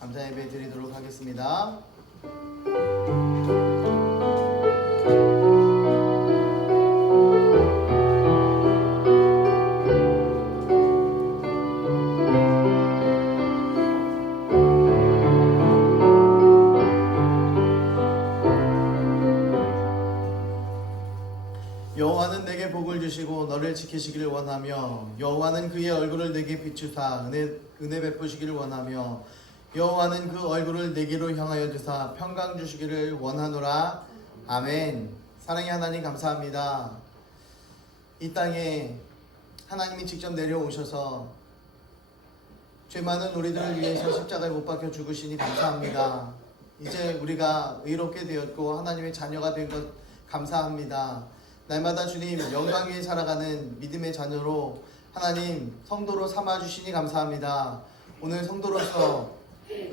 감사 예배 드리도록 하겠습니다. 여호와는 내게 복을 주시고 너를 지키시기를 원하며 여호와는 그의 얼굴을 내게 비추사 은혜 베푸시기를 원하며 여호와는 그 얼굴을 내게로 향하여 주사 평강 주시기를 원하노라. 아멘. 사랑의 하나님 감사합니다. 이 땅에 하나님이 직접 내려오셔서 죄 많은 우리들을 위해서 십자가에 못 박혀 죽으시니 감사합니다. 이제 우리가 의롭게 되었고 하나님의 자녀가 된 것 감사합니다. 날마다 주님 영광 위에 살아가는 믿음의 자녀로 하나님 성도로 삼아주시니 감사합니다. 오늘 성도로서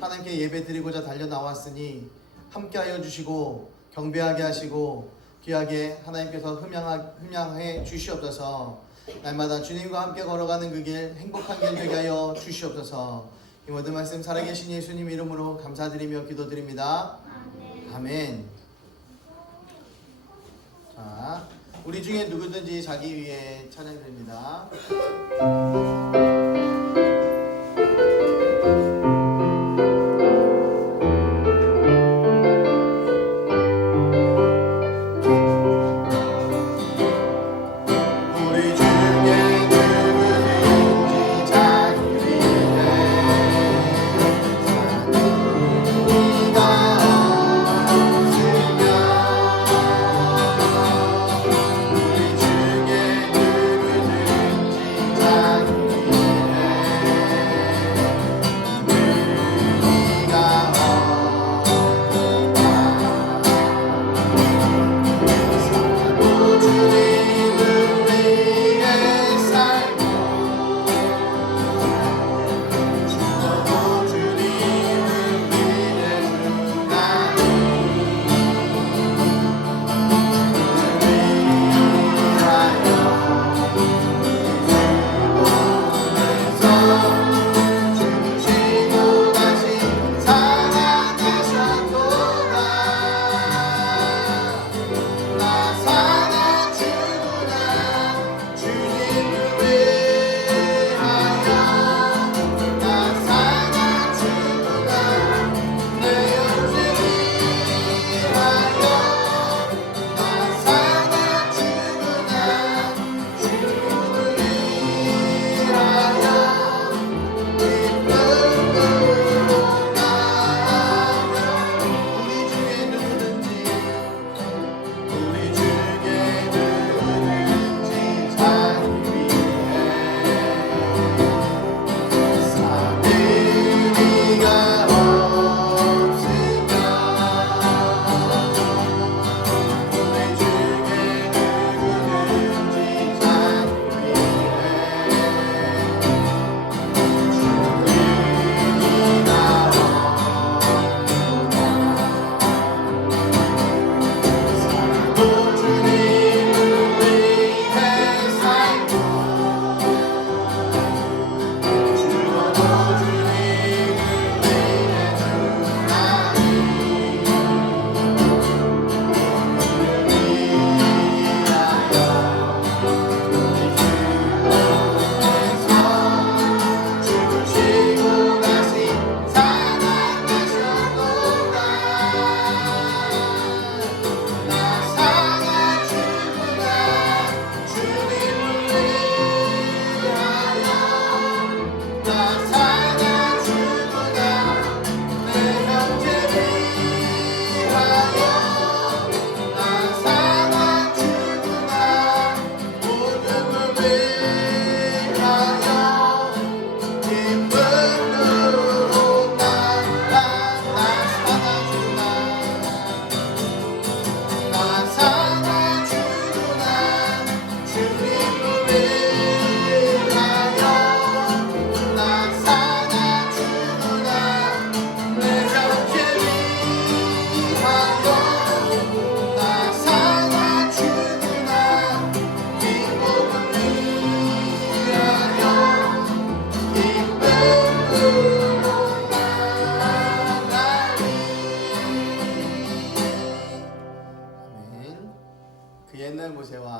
하나님께 예배드리고자 달려나왔으니 함께하여 주시고 경배하게 하시고 귀하게 하나님께서 흠양해 주시옵소서. 날마다 주님과 함께 걸어가는 그 길 행복한 길 되게 하여 주시옵소서. 이 모든 말씀 살아계신 예수님 이름으로 감사드리며 기도드립니다. 아멘. 자, 우리 중에 누구든지 자기 위해 찬양드립니다. 우리 중에 누구든지 자기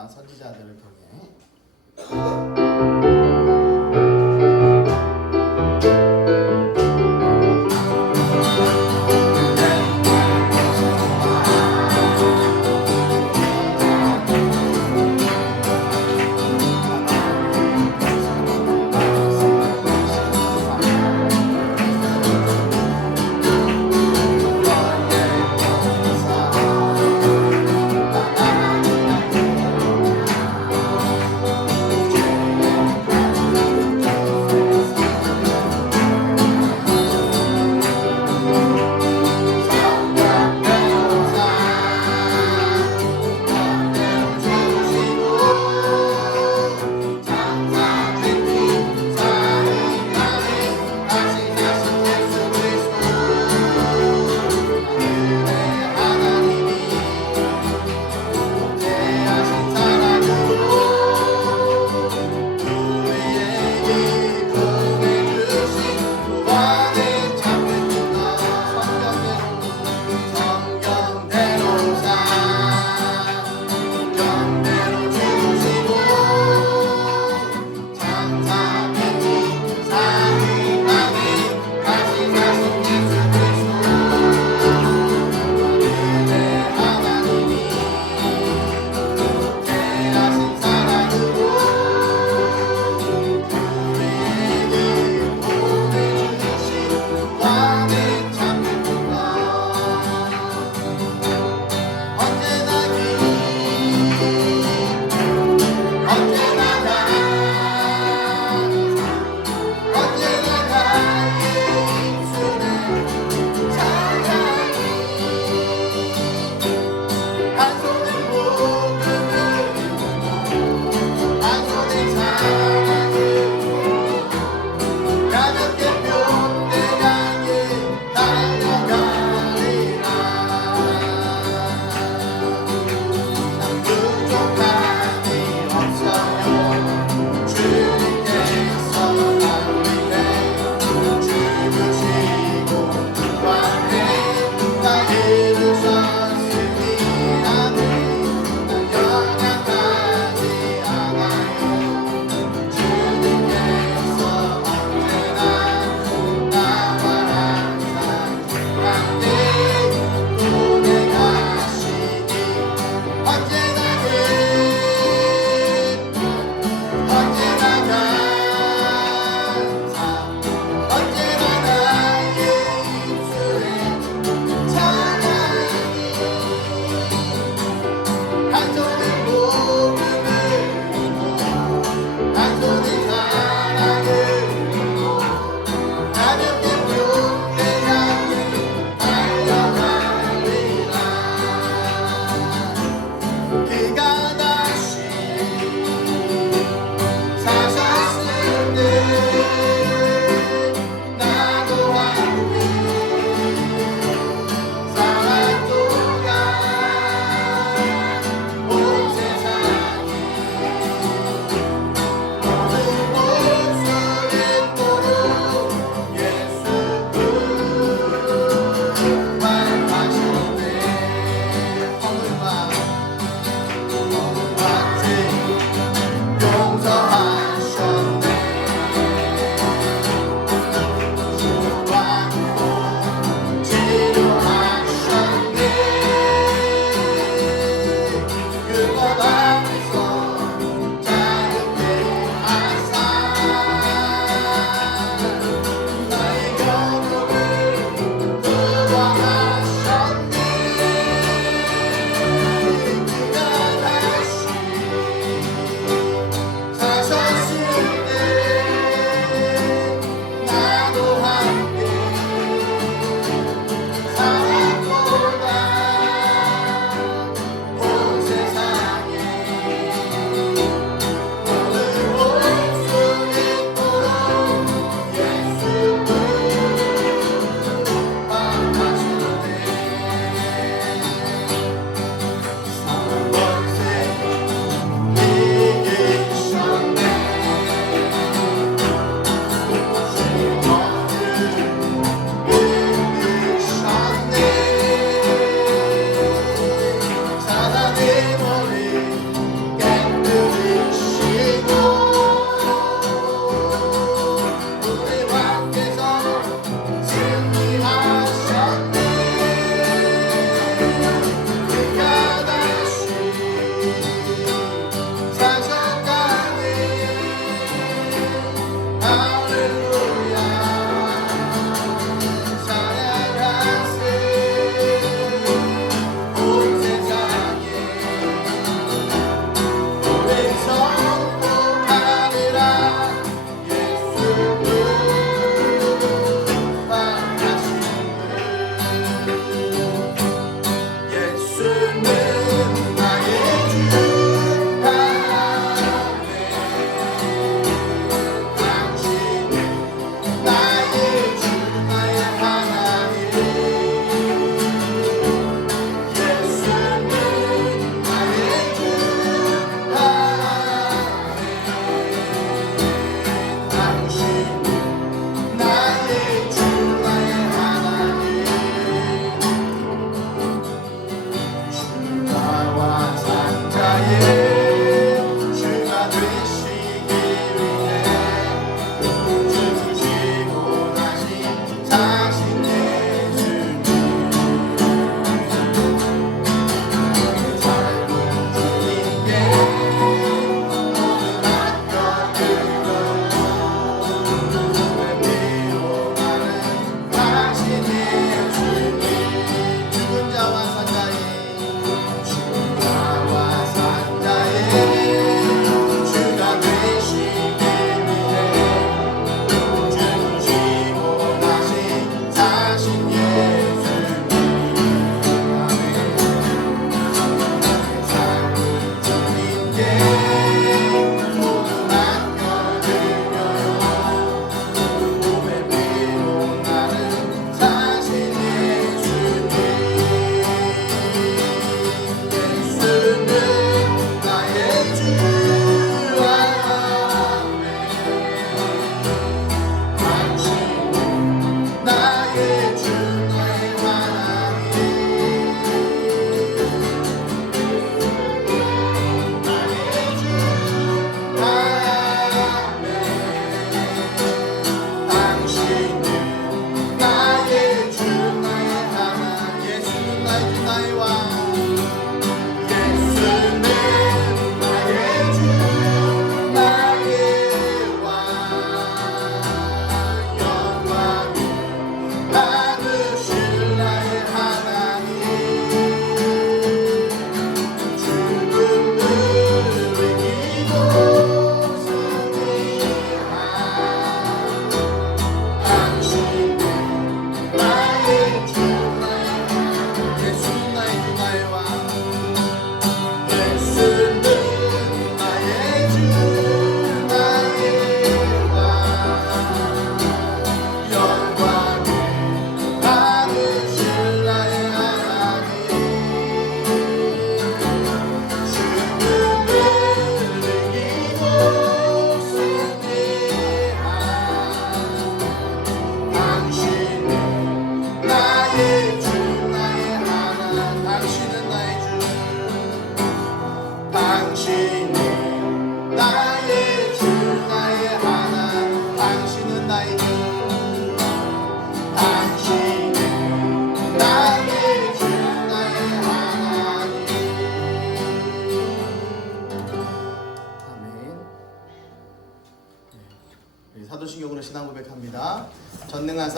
하십니다. 선지자들을 통해.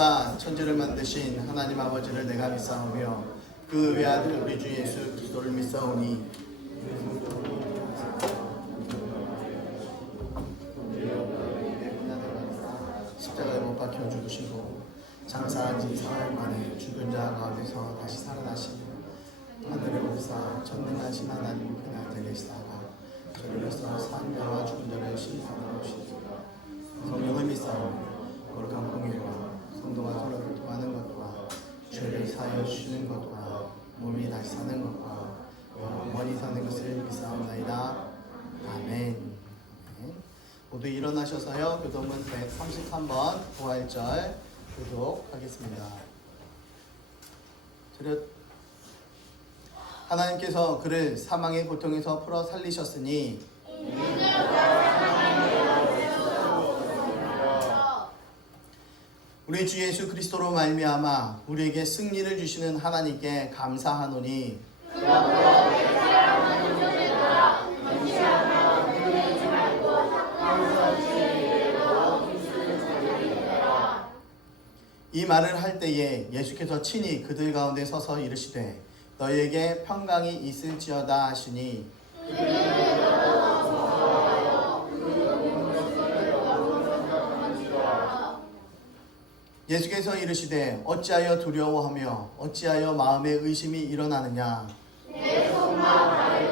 하사 천지를 만드신 하나님 아버지를 내가 믿사오며 그 외아들 우리 주 예수 그리스도를 믿사오니 십자가에 못 박혀 죽으시고 장사한 지 사흘 만에 죽은 자 가운데서 다시 살아나시며 하늘에 오르사 전능하신 하나님 그날에 계시다가 저들에서 산 자와 죽은 자를 심판하러 오시고 성령을 믿사오며 거룩한 공의와 성도가 서로를 통하는 것과 죄를 사하여 주시는 것과 몸이 다시 사는 것과 영원히 사는 것을 믿사옵나이다. 아멘. 모두 일어나셔서요. 교독문 133번 부활절 교독하겠습니다. 하나님께서 그를 사망의 고통에서 풀어 살리셨으니 우리 주 예수 그리스도로 말미암아 우리에게 승리를 주시는 하나님께 감사하노니 이 말을 할 때에 예수께서 친히 그들 가운데 서서 이르시되 너희에게 평강이 있을지어다 하시니 예수께서 이르시되 어찌하여 두려워하며 어찌하여 마음에 의심이 일어나느냐 내 손과 발을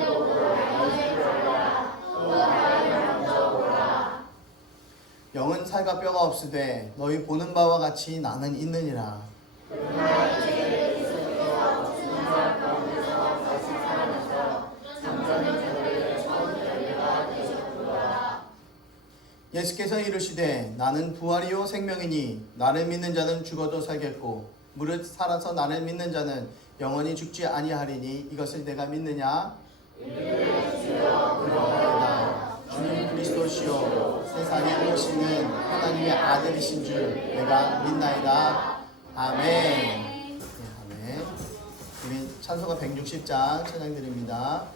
영은 살과 뼈가 없으되 너희 보는 바와 같이 나는 있느니라. 예수께서 이르시되 나는 부활이요 생명이니 나를 믿는 자는 죽어도 살겠고 무릇 살아서 나를 믿는 자는 영원히 죽지 아니하리니 이것을 내가 믿느냐? 그러하다. 주는 그리스도시요 세상에 오시는 하나님의 아들이신 줄 내가 믿나이다. 아멘. 네, 아멘. 우리 찬송가 160장 찬양드립니다.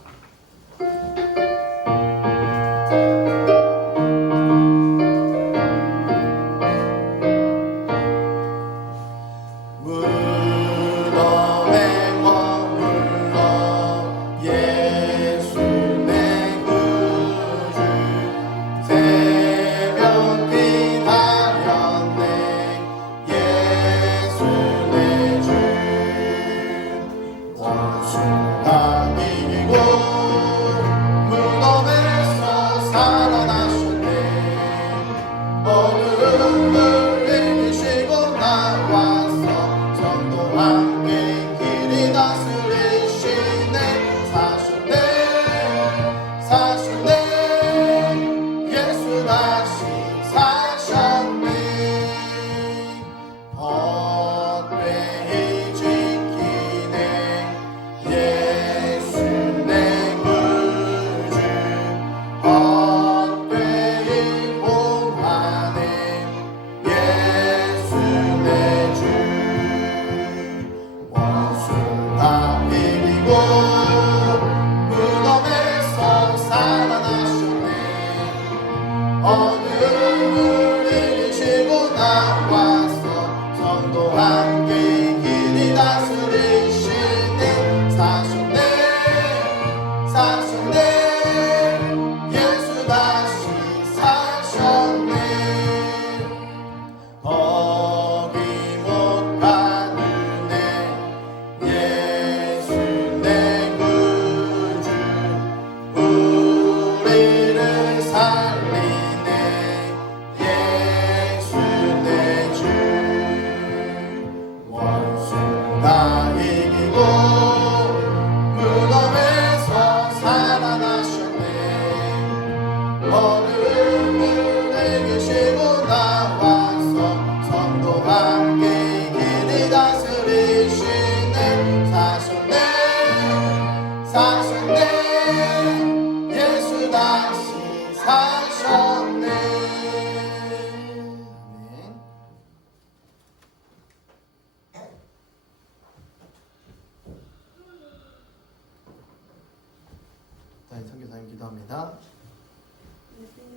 선교사님 기도합니다.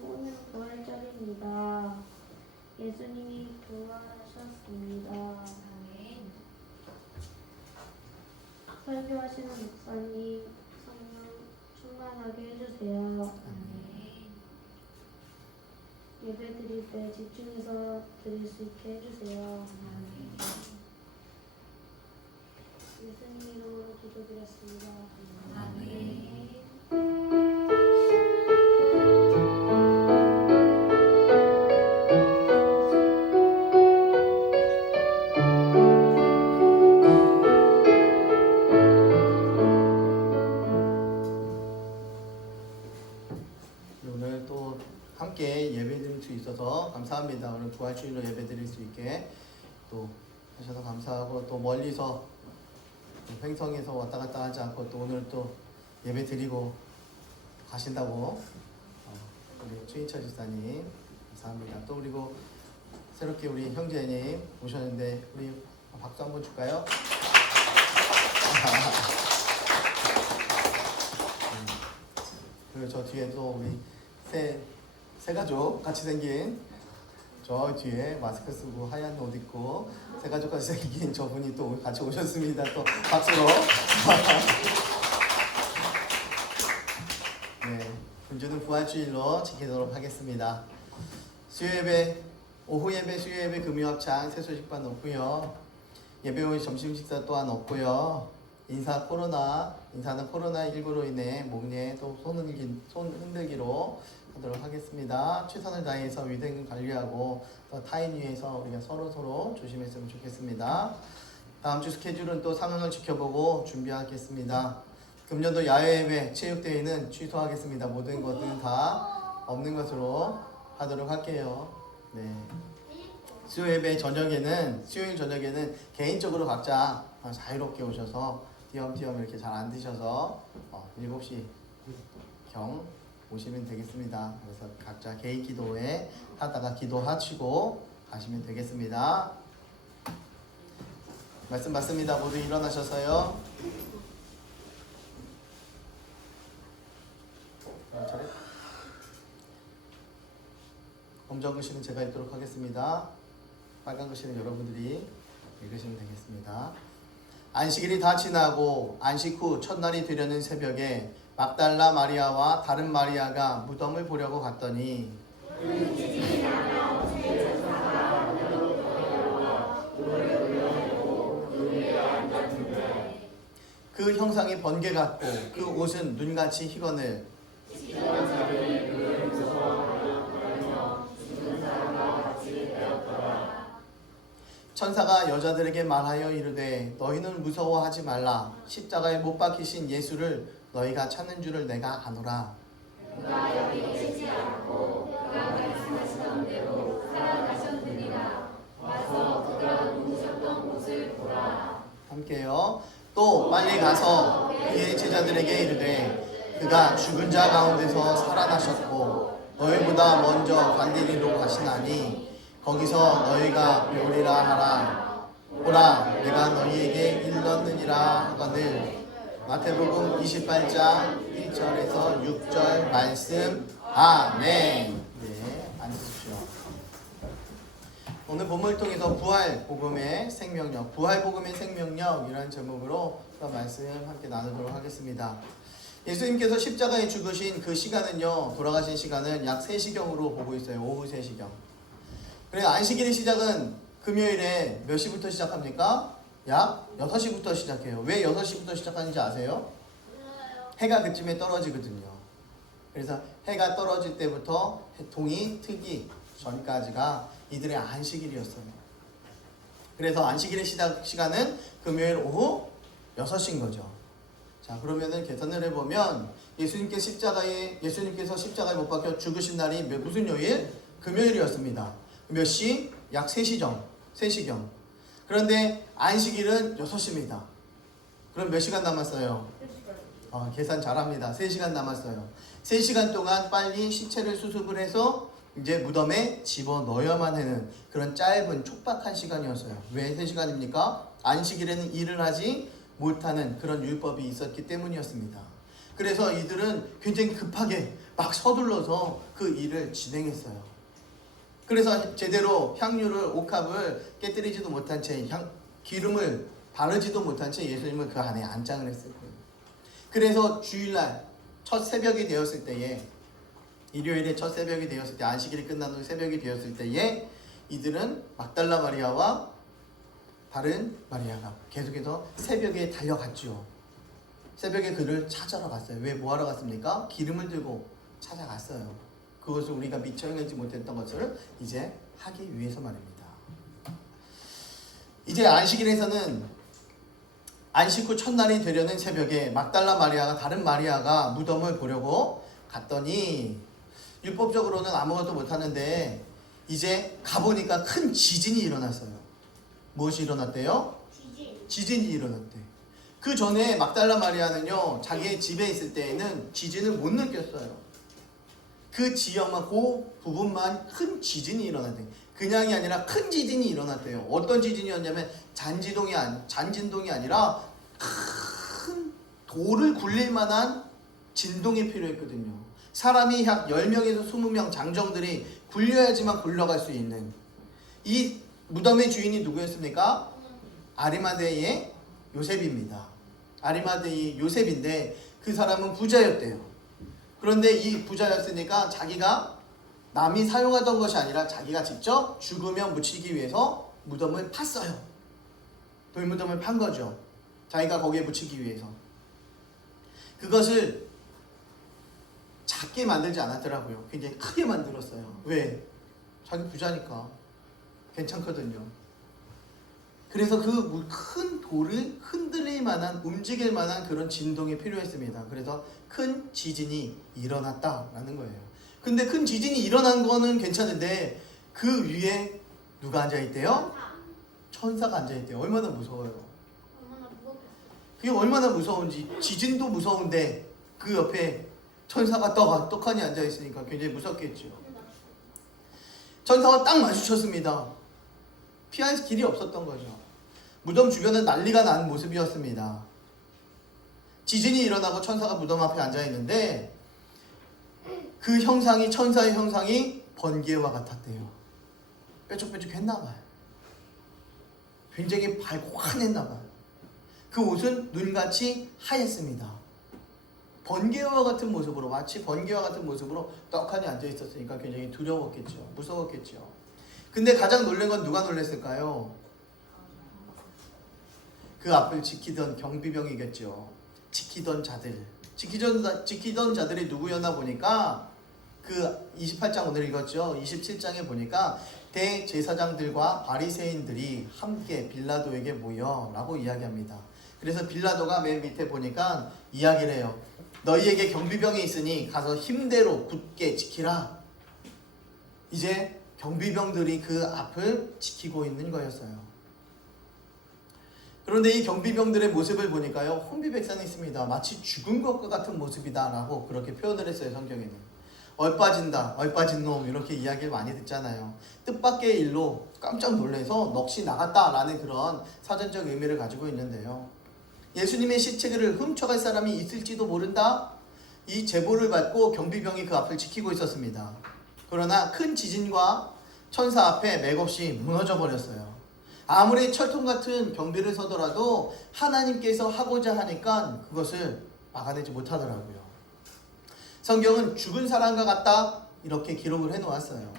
오늘 부활절입니다. 예수님이 부활하셨습니다. 아멘. 설교하시는 목사님 성령 충만하게 해주세요. 아멘. 예배 드릴 때 집중해서 드릴 수 있게 해주세요. 아멘. 예수님 이름으로 기도드렸습니다. 아멘. 오늘 또 함께 예배드릴 수 있어서 감사합니다. 오늘 부활주일로 예배드릴 수 있게 또 하셔서 감사하고, 또 멀리서 횡성에서 왔다 갔다 하지 않고 또 오늘 또 예배드리고 가신다고 우리 최인철 집사님 감사합니다. 또 그리고 새롭게 우리 형제님 오셨는데 우리 박수 한번 줄까요? 그리고 저 뒤에 또 우리 새 가족 같이 생긴 저 뒤에 마스크 쓰고 하얀 옷 입고 새 가족 같이 생긴 저분이 또 같이 오셨습니다. 또 박수로. 네, 금주는 부활주일로 지키도록 하겠습니다. 수요예배, 오후 예배, 수요예배, 금요합창 새 소식반 없고요. 예배 후 점심 식사 또한 없고요. 인사는 코로나19로 인해 목례 또 손 흔들기로 하도록 하겠습니다. 최선을 다해서 위생 관리하고 또 타인 위해서 우리가 서로 조심했으면 좋겠습니다. 다음 주 스케줄은 또 상황을 지켜보고 준비하겠습니다. 금년도 야외 예배, 체육대회는 취소하겠습니다. 모든 것들은 다 없는 것으로 하도록 할게요. 네. 수요일 저녁에는 개인적으로 각자 자유롭게 오셔서 띄엄띄엄 이렇게 잘 안 드셔서 7시 경 오시면 되겠습니다. 그래서 각자 개인 기도회 하다가 기도하시고 가시면 되겠습니다. 말씀 맞습니다. 모두 일어나셔서요. 검정 글씨는 제가 읽도록 하겠습니다. 빨간 글씨는 여러분들이 읽으시면 되겠습니다. 안식일이 다 지나고 안식 후 첫날이 되려는 새벽에 막달라 마리아와 다른 마리아가 무덤을 보려고 갔더니 그 형상이 번개 같고 그 옷은 눈같이 희건을 천사가 여자들에게 말하여 이르되 너희는 무서워하지 말라. 십자가에 못 박히신 예수를 너희가 찾는 줄을 내가 아노라. 그가 여기 계시지 않고 그가 말씀하시던 대로 살아나셨느니라. 와서 그가 누우셨던 곳을 보라. 함께요. 또 빨리 가서 그의 제자들에게 이르되 그가 죽은 자 가운데서 살아나셨고 너희보다 먼저 갈릴리로 가시나니 거기서 너희가 배우리라 하라. 보라 내가 너희에게 일렀느니라 하거늘. 마태복음 28장 1절에서 6절 말씀. 아멘. 네, 앉으십시오. 오늘 본문을 통해서 부활복음의 생명력, 부활복음의 생명력이라는 제목으로 말씀 함께 나누도록 하겠습니다. 예수님께서 십자가에 죽으신 그 시간은요, 돌아가신 시간은 약 3시경으로 보고 있어요. 오후 3시경. 그래서 안식일의 시작은 금요일에 몇 시부터 시작합니까? 약 6시부터 시작해요. 왜 6시부터 시작하는지 아세요? 해가 그쯤에 떨어지거든요. 그래서 해가 떨어질 때부터 동이 트기 전까지가 이들의 안식일이었어요. 그래서 안식일의 시작 시간은 금요일 오후 6시인 거죠. 자, 그러면은 계산을 해보면 예수님께서 십자가에 못 박혀 죽으신 날이 무슨 요일? 금요일이었습니다. 몇 시? 약 3시경. 그런데 안식일은 6시입니다. 그럼 몇 시간 남았어요? 계산 잘합니다. 3시간 남았어요. 3시간 동안 빨리 시체를 수습을 해서 이제 무덤에 집어넣어야만 하는 그런 짧은 촉박한 시간이었어요. 왜 3시간입니까? 안식일에는 일을 하지 못하는 그런 율법이 있었기 때문이었습니다. 그래서 이들은 굉장히 급하게 막 서둘러서 그 일을 진행했어요. 그래서 제대로 향유를 옥합을 깨뜨리지도 못한 채 기름을 바르지도 못한 채 예수님은 그 안에 안장을 했을 거예요. 그래서 주일날 첫 새벽이 되었을 때에 일요일에 첫 새벽이 되었을 때 안식일이 끝난 후 새벽이 되었을 때에 이들은 막달라 마리아와 다른 마리아가 계속해서 새벽에 달려갔죠. 새벽에 그를 찾아러 갔어요. 왜 뭐하러 갔습니까? 기름을 들고 찾아갔어요. 그것을 우리가 미처 행하지 못했던 것을 이제 하기 위해서 말입니다. 이제 안식일에서는 안식 후 첫날이 되려는 새벽에 막달라 마리아가 다른 마리아가 무덤을 보려고 갔더니 율법적으로는 아무것도 못하는데 이제 가보니까 큰 지진이 일어났어요. 무엇이 일어났대요? 지진이 일어났대. 그 전에 막달라 마리아는요, 자기의 집에 있을 때에는 지진을 못 느꼈어요. 그 지역만, 그 부분만 큰 지진이 일어났대. 그냥이 아니라 큰 지진이 일어났대요. 어떤 지진이었냐면 잔진동이 아니라 큰 돌을 굴릴 만한 진동이 필요했거든요. 사람이 약 10명에서 20명 장정들이 굴려야지만 굴러갈 수 있는. 이 무덤의 주인이 누구였습니까? 아리마대의 요셉입니다. 아리마대의 요셉인데 그 사람은 부자였대요. 그런데 이 부자였으니까 자기가 남이 사용하던 것이 아니라 자기가 직접 죽으면 묻히기 위해서 무덤을 팠어요. 돌무덤을 판 거죠. 자기가 거기에 묻히기 위해서. 그것을 작게 만들지 않았더라고요. 굉장히 크게 만들었어요. 왜? 자기 부자니까 괜찮거든요. 그래서 그 큰 돌을 흔들릴 만한, 움직일 만한 그런 진동이 필요했습니다. 그래서 큰 지진이 일어났다라는 거예요. 근데 큰 지진이 일어난 거는 괜찮은데 그 위에 누가 앉아있대요? 천사가 앉아있대요. 얼마나 무서워요. 그게 얼마나 무서운지. 지진도 무서운데 그 옆에 천사가 떡하니 앉아있으니까 굉장히 무섭겠죠. 천사가 딱 마주쳤습니다. 피할 길이 없었던 거죠. 무덤 주변은 난리가 난 모습이었습니다. 지진이 일어나고 천사가 무덤 앞에 앉아있는데 그 형상이, 천사의 형상이 번개와 같았대요. 뾰족뾰족했나봐요. 굉장히 밝고 환했나봐요. 그 옷은 눈같이 하였습니다. 번개와 같은 모습으로, 마치 번개와 같은 모습으로 떡하니 앉아있었으니까 굉장히 두려웠겠죠. 무서웠겠죠. 근데 가장 놀란 건 누가 놀랐을까요? 그 앞을 지키던 경비병이겠죠. 지키던 자들. 지키던 자들이 누구였나 보니까 그 28장 오늘 읽었죠. 27장에 보니까 대제사장들과 바리새인들이 함께 빌라도에게 모여 라고 이야기합니다. 그래서 빌라도가 맨 밑에 보니까 이야기를 해요. 너희에게 경비병이 있으니 가서 힘대로 굳게 지키라. 이제 경비병들이 그 앞을 지키고 있는 거였어요. 그런데 이 경비병들의 모습을 보니까요, 혼비백산이 있습니다. 마치 죽은 것과 같은 모습이다 라고 그렇게 표현을 했어요. 성경에는 얼빠진다, 얼빠진 놈 이렇게 이야기를 많이 듣잖아요. 뜻밖의 일로 깜짝 놀라서 넋이 나갔다 라는 그런 사전적 의미를 가지고 있는데요, 예수님의 시체를 훔쳐갈 사람이 있을지도 모른다, 이 제보를 받고 경비병이 그 앞을 지키고 있었습니다. 그러나 큰 지진과 천사 앞에 맥없이 무너져 버렸어요. 아무리 철통 같은 경비를 서더라도 하나님께서 하고자 하니까 그것을 막아내지 못하더라고요. 성경은 죽은 사람과 같다 이렇게 기록을 해놓았어요.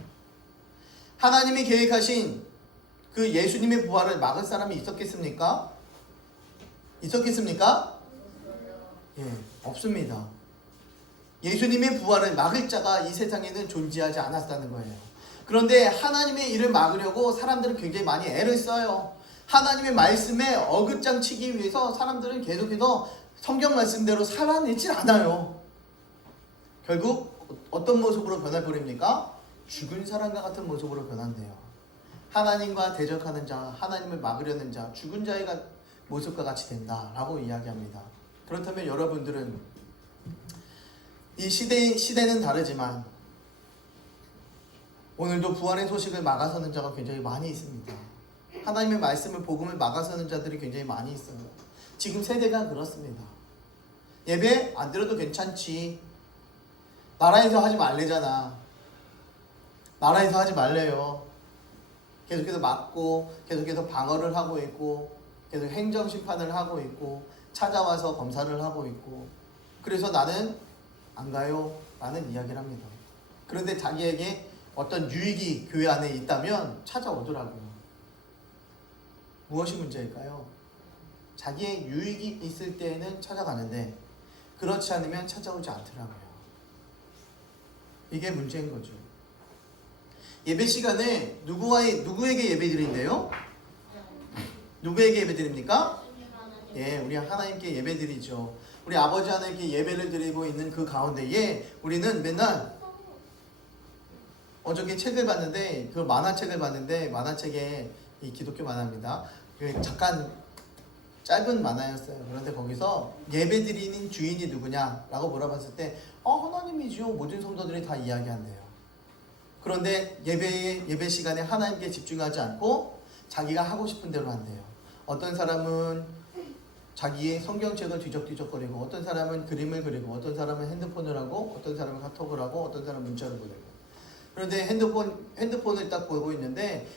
하나님이 계획하신 그 예수님의 부활을 막을 사람이 있었겠습니까? 있었겠습니까? 예, 없습니다. 예수님의 부활을 막을 자가 이 세상에는 존재하지 않았다는 거예요. 그런데 하나님의 일을 막으려고 사람들은 굉장히 많이 애를 써요. 하나님의 말씀에 어긋장 치기 위해서 사람들은 계속해서 성경 말씀대로 살아내질 않아요. 결국 어떤 모습으로 변해버립니까? 죽은 사람과 같은 모습으로 변한대요. 하나님과 대적하는 자, 하나님을 막으려는 자, 죽은 자의 모습과 같이 된다라고 이야기합니다. 그렇다면 여러분들은 이 시대는 다르지만 오늘도 부활의 소식을 막아서는 자가 굉장히 많이 있습니다. 하나님의 말씀을, 복음을 막아서는 자들이 굉장히 많이 있어요. 지금 세대가 그렇습니다. 예배 안 드려도 괜찮지, 나라에서 하지 말래잖아, 나라에서 하지 말래요. 계속해서 막고 계속해서 방어를 하고 있고 계속 행정심판을 하고 있고 찾아와서 검사를 하고 있고 그래서 나는 안 가요 라는 이야기를 합니다. 그런데 자기에게 어떤 유익이 교회 안에 있다면 찾아오더라고요. 무엇이 문제일까요? 자기의 유익이 있을 때에는 찾아가는데 그렇지 않으면 찾아오지 않더라고요. 이게 문제인 거죠. 예배 시간에 누구에게 예배 드린대요? 누구에게 예배 드립니까? 예, 우리 하나님께 예배 드리죠. 우리 아버지 하나님께 예배를 드리고 있는 그 가운데에 우리는 맨날 어저께 책을 봤는데 그 만화책을 봤는데 만화책에 이 기독교 만화입니다. 그 잠깐 짧은 만화였어요. 그런데 거기서 예배 드리는 주인이 누구냐라고 물어봤을 때 하나님이죠. 모든 성도들이 다 이야기한대요. 그런데 예배 시간에 하나님께 집중하지 않고 자기가 하고 싶은 대로 한대요. 어떤 사람은 자기의 성경책을 뒤적뒤적거리고 어떤 사람은 그림을 그리고 어떤 사람은 핸드폰을 하고 어떤 사람은 카톡을 하고 어떤 사람은 문자를 보내고 그런데 핸드폰을 딱 보고 있는데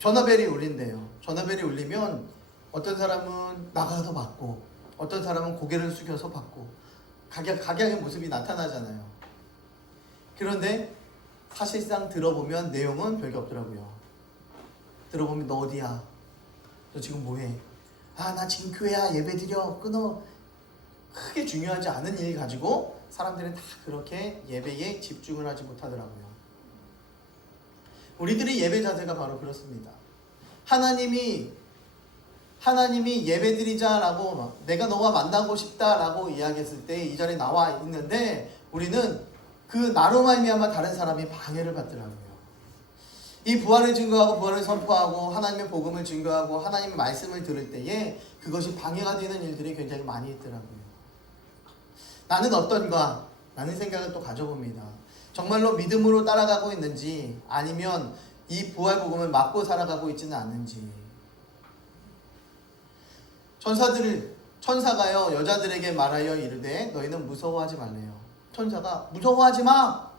전화벨이 울린대요. 전화벨이 울리면 어떤 사람은 나가서 받고 어떤 사람은 고개를 숙여서 받고 각양의 모습이 나타나잖아요. 그런데 사실상 들어보면 내용은 별게 없더라고요. 들어보면 너 어디야? 너 지금 뭐해? 나 지금 교회야. 예배드려. 끊어. 크게 중요하지 않은 일 가지고 사람들은 다 그렇게 예배에 집중을 하지 못하더라고요. 우리들의 예배 자세가 바로 그렇습니다. 하나님이 예배드리자라고 내가 너와 만나고 싶다라고 이야기했을 때 이 자리에 나와 있는데 우리는 그 나로 말미암아 다른 사람이 방해를 받더라고요. 이 부활을 증거하고 부활을 선포하고 하나님의 복음을 증거하고 하나님의 말씀을 들을 때에 그것이 방해가 되는 일들이 굉장히 많이 있더라고요. 나는 어떤가? 라는 생각을 또 가져봅니다. 정말로 믿음으로 따라가고 있는지 아니면 이 부활 복음을 막고 살아가고 있지는 않는지. 천사가요 여자들에게 말하여 이르되 너희는 무서워하지 말래요. 천사가 무서워하지 마.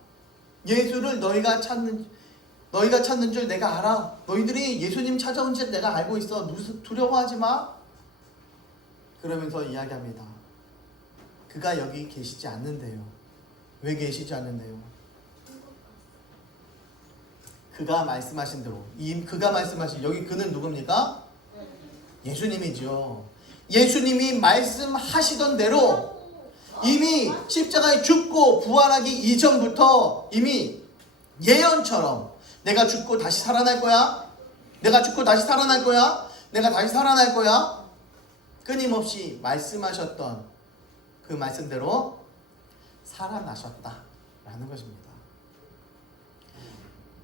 예수를 너희가 찾는 줄 내가 알아. 너희들이 예수님 찾아온 줄 내가 알고 있어. 두려워하지 마. 그러면서 이야기합니다. 그가 여기 계시지 않는데요. 왜 계시지 않는데요? 그가 말씀하신 대로 그가 말씀하신 여기 그는 누굽니까? 예수님이죠. 예수님이 말씀하시던 대로 이미 십자가에 죽고 부활하기 이전부터 이미 예언처럼 내가 죽고 다시 살아날 거야. 내가 죽고 다시 살아날 거야. 내가 다시 살아날 거야. 끊임없이 말씀하셨던 그 말씀대로 살아나셨다라는 것입니다.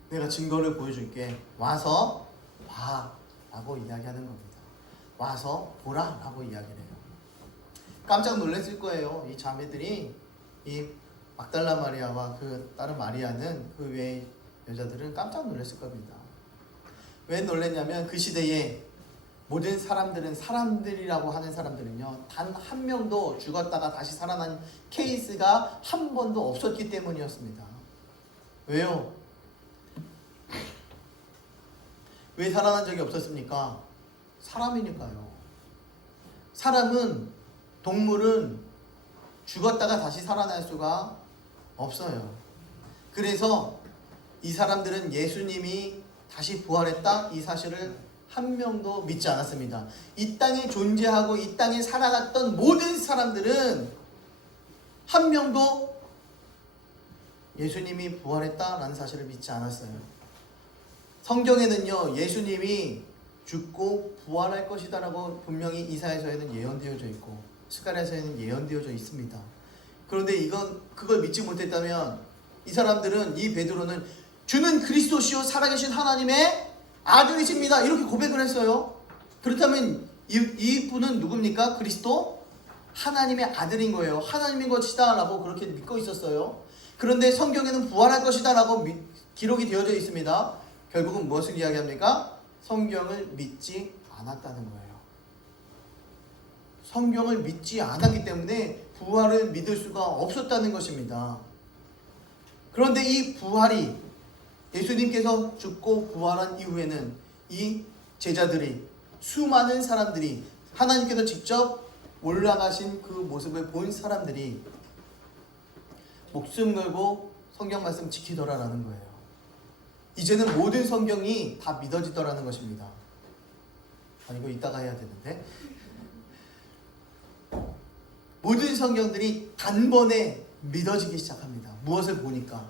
내가 증거를 보여줄게. 와서 봐 라고 이야기하는 겁니다. 와서 보라 라고 이야기를 해요. 깜짝 놀랐을 거예요. 이 자매들이 이 막달라 마리아와 그 다른 마리아는 그 외의 여자들은 깜짝 놀랐을 겁니다. 왜 놀랐냐면 그 시대에 모든 사람들이라고 하는 사람들은요 단 한 명도 죽었다가 다시 살아난 케이스가 한 번도 없었기 때문이었습니다. 왜요? 왜 살아난 적이 없었습니까? 사람이니까요. 동물은 죽었다가 다시 살아날 수가 없어요. 그래서 이 사람들은 예수님이 다시 부활했다 이 사실을 한 명도 믿지 않았습니다. 이 땅에 존재하고 이 땅에 살아갔던 모든 사람들은 한 명도 예수님이 부활했다라는 사실을 믿지 않았어요. 성경에는요 예수님이 죽고 부활할 것이다 라고 분명히 이사야서에는 예언되어져 있고 스가랴서에는 예언되어져 있습니다. 그런데 그걸 믿지 못했다면 이 사람들은 이 베드로는 주는 그리스도시요 살아계신 하나님의 아들이십니다 이렇게 고백을 했어요. 그렇다면 이 분은 누굽니까? 그리스도? 하나님의 아들인 거예요. 하나님인 것이다 라고 그렇게 믿고 있었어요. 그런데 성경에는 부활할 것이다 라고 기록이 되어져 있습니다. 결국은 무엇을 이야기합니까? 성경을 믿지 않았다는 거예요. 성경을 믿지 않았기 때문에 부활을 믿을 수가 없었다는 것입니다. 그런데 이 부활이 예수님께서 죽고 부활한 이후에는 이 제자들이, 수많은 사람들이, 하나님께서 직접 올라가신 그 모습을 본 사람들이 목숨 걸고 성경 말씀 지키더라라는 거예요. 이제는 모든 성경이 다 믿어지더라는 것입니다. 이거 이따가 해야 되는데, 모든 성경들이 단번에 믿어지기 시작합니다. 무엇을 보니까?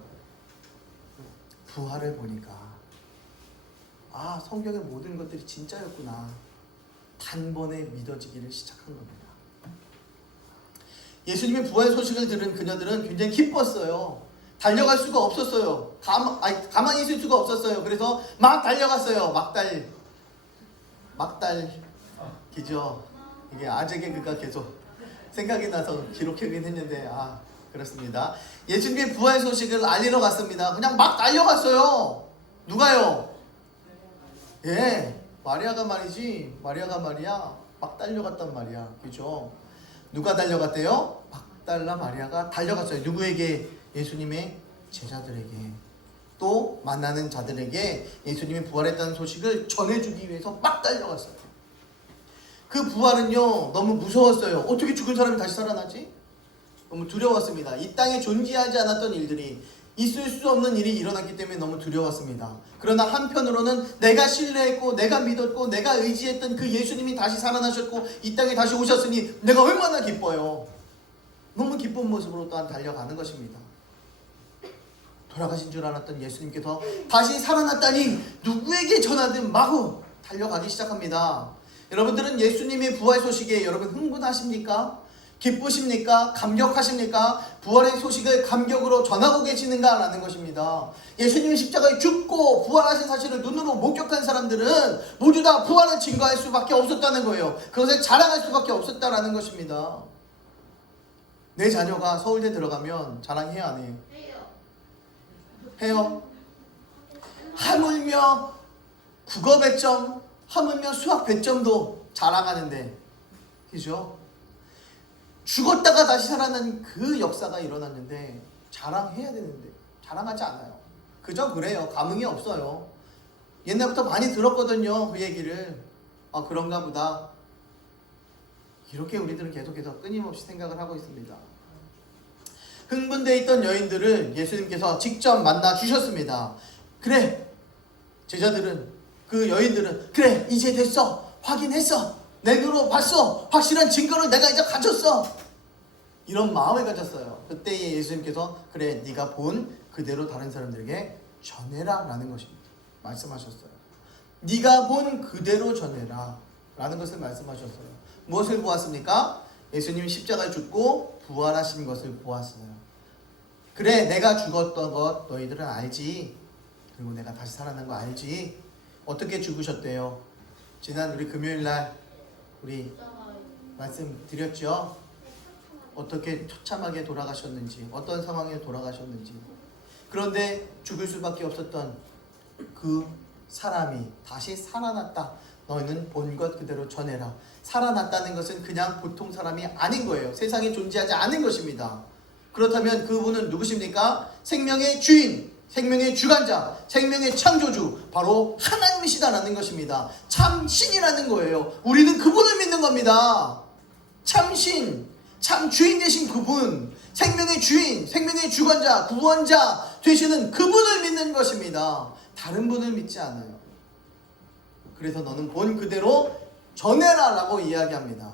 부활을 보니까, 아, 성경의 모든 것들이 진짜였구나, 단번에 믿어지기를 시작한 겁니다. 예수님의 부활 소식을 들은 그녀들은 굉장히 기뻤어요. 달려갈 수가 없었어요. 가만히 있을 수가 없었어요. 그래서 막 달려갔어요. 막달기죠. 이게 아재 개그가 계속 생각이 나서 기록하긴 했는데, 그렇습니다. 예수님의 부활 소식을 알리러 갔습니다. 그냥 막 달려갔어요. 누가요? 예, 마리아가 말이지. 마리아가 말이야. 막 달려갔단 말이야. 그죠? 누가 달려갔대요? 막달라 마리아가 달려갔어요. 누구에게? 예수님의 제자들에게, 또 만나는 자들에게 예수님이 부활했다는 소식을 전해주기 위해서 막 달려갔어요. 그 부활은요, 너무 무서웠어요. 어떻게 죽은 사람이 다시 살아나지? 너무 두려웠습니다. 이 땅에 존재하지 않았던 일들이, 있을 수 없는 일이 일어났기 때문에 너무 두려웠습니다. 그러나 한편으로는 내가 신뢰했고 내가 믿었고 내가 의지했던 그 예수님이 다시 살아나셨고 이 땅에 다시 오셨으니 내가 얼마나 기뻐요. 너무 기쁜 모습으로 또한 달려가는 것입니다. 돌아가신 줄 알았던 예수님께서 다시 살아났다니 누구에게 전하든 마구 달려가기 시작합니다. 여러분들은 예수님의 부활 소식에 여러분 흥분하십니까? 기쁘십니까? 감격하십니까? 부활의 소식을 감격으로 전하고 계시는가? 라는 것입니다. 예수님이 십자가에 죽고 부활하신 사실을 눈으로 목격한 사람들은 모두 다 부활을 증거할 수밖에 없었다는 거예요. 그것을 자랑할 수밖에 없었다는 것입니다. 내 자녀가 서울대 들어가면 자랑해야 안 해요? 해요. 하물며 국어 100점, 하물며 수학 100점도 자랑하는데, 그죠? 죽었다가 다시 살아난 그 역사가 일어났는데 자랑해야 되는데 자랑하지 않아요. 그저 그래요. 감흥이 없어요. 옛날부터 많이 들었거든요, 그 얘기를. 그런가 보다. 이렇게 우리들은 계속해서 끊임없이 생각을 하고 있습니다. 흥분되어 있던 여인들을 예수님께서 직접 만나 주셨습니다. 그래, 제자들은, 그 여인들은, 그래, 이제 됐어, 확인했어, 내 눈으로 봤어, 확실한 증거를 내가 이제 가졌어, 이런 마음을 가졌어요. 그때에 예수님께서 그래, 네가 본 그대로 다른 사람들에게 전해라 라는 것입니다. 말씀하셨어요. 네가 본 그대로 전해라 라는 것을 말씀하셨어요. 무엇을 보았습니까? 예수님이 십자가에 죽고 부활하신 것을 보았어요. 그래, 내가 죽었던 것 너희들은 알지. 그리고 내가 다시 살아난 거 알지. 어떻게 죽으셨대요? 지난 우리 금요일날 우리 말씀드렸죠? 어떻게 처참하게 돌아가셨는지, 어떤 상황에 돌아가셨는지. 그런데 죽을 수밖에 없었던 그 사람이 다시 살아났다. 너희는 본 것 그대로 전해라. 살아났다는 것은 그냥 보통 사람이 아닌 거예요. 세상에 존재하지 않은 것입니다. 그렇다면 그분은 누구십니까? 생명의 주인, 생명의 주관자, 생명의 창조주, 바로 하나님이시다라는 것입니다. 참신이라는 거예요. 우리는 그분을 믿는 겁니다. 참신, 참 주인 되신 그분, 생명의 주인, 생명의 주관자, 구원자 되시는 그분을 믿는 것입니다. 다른 분을 믿지 않아요. 그래서 너는 본 그대로 전해라 라고 이야기합니다.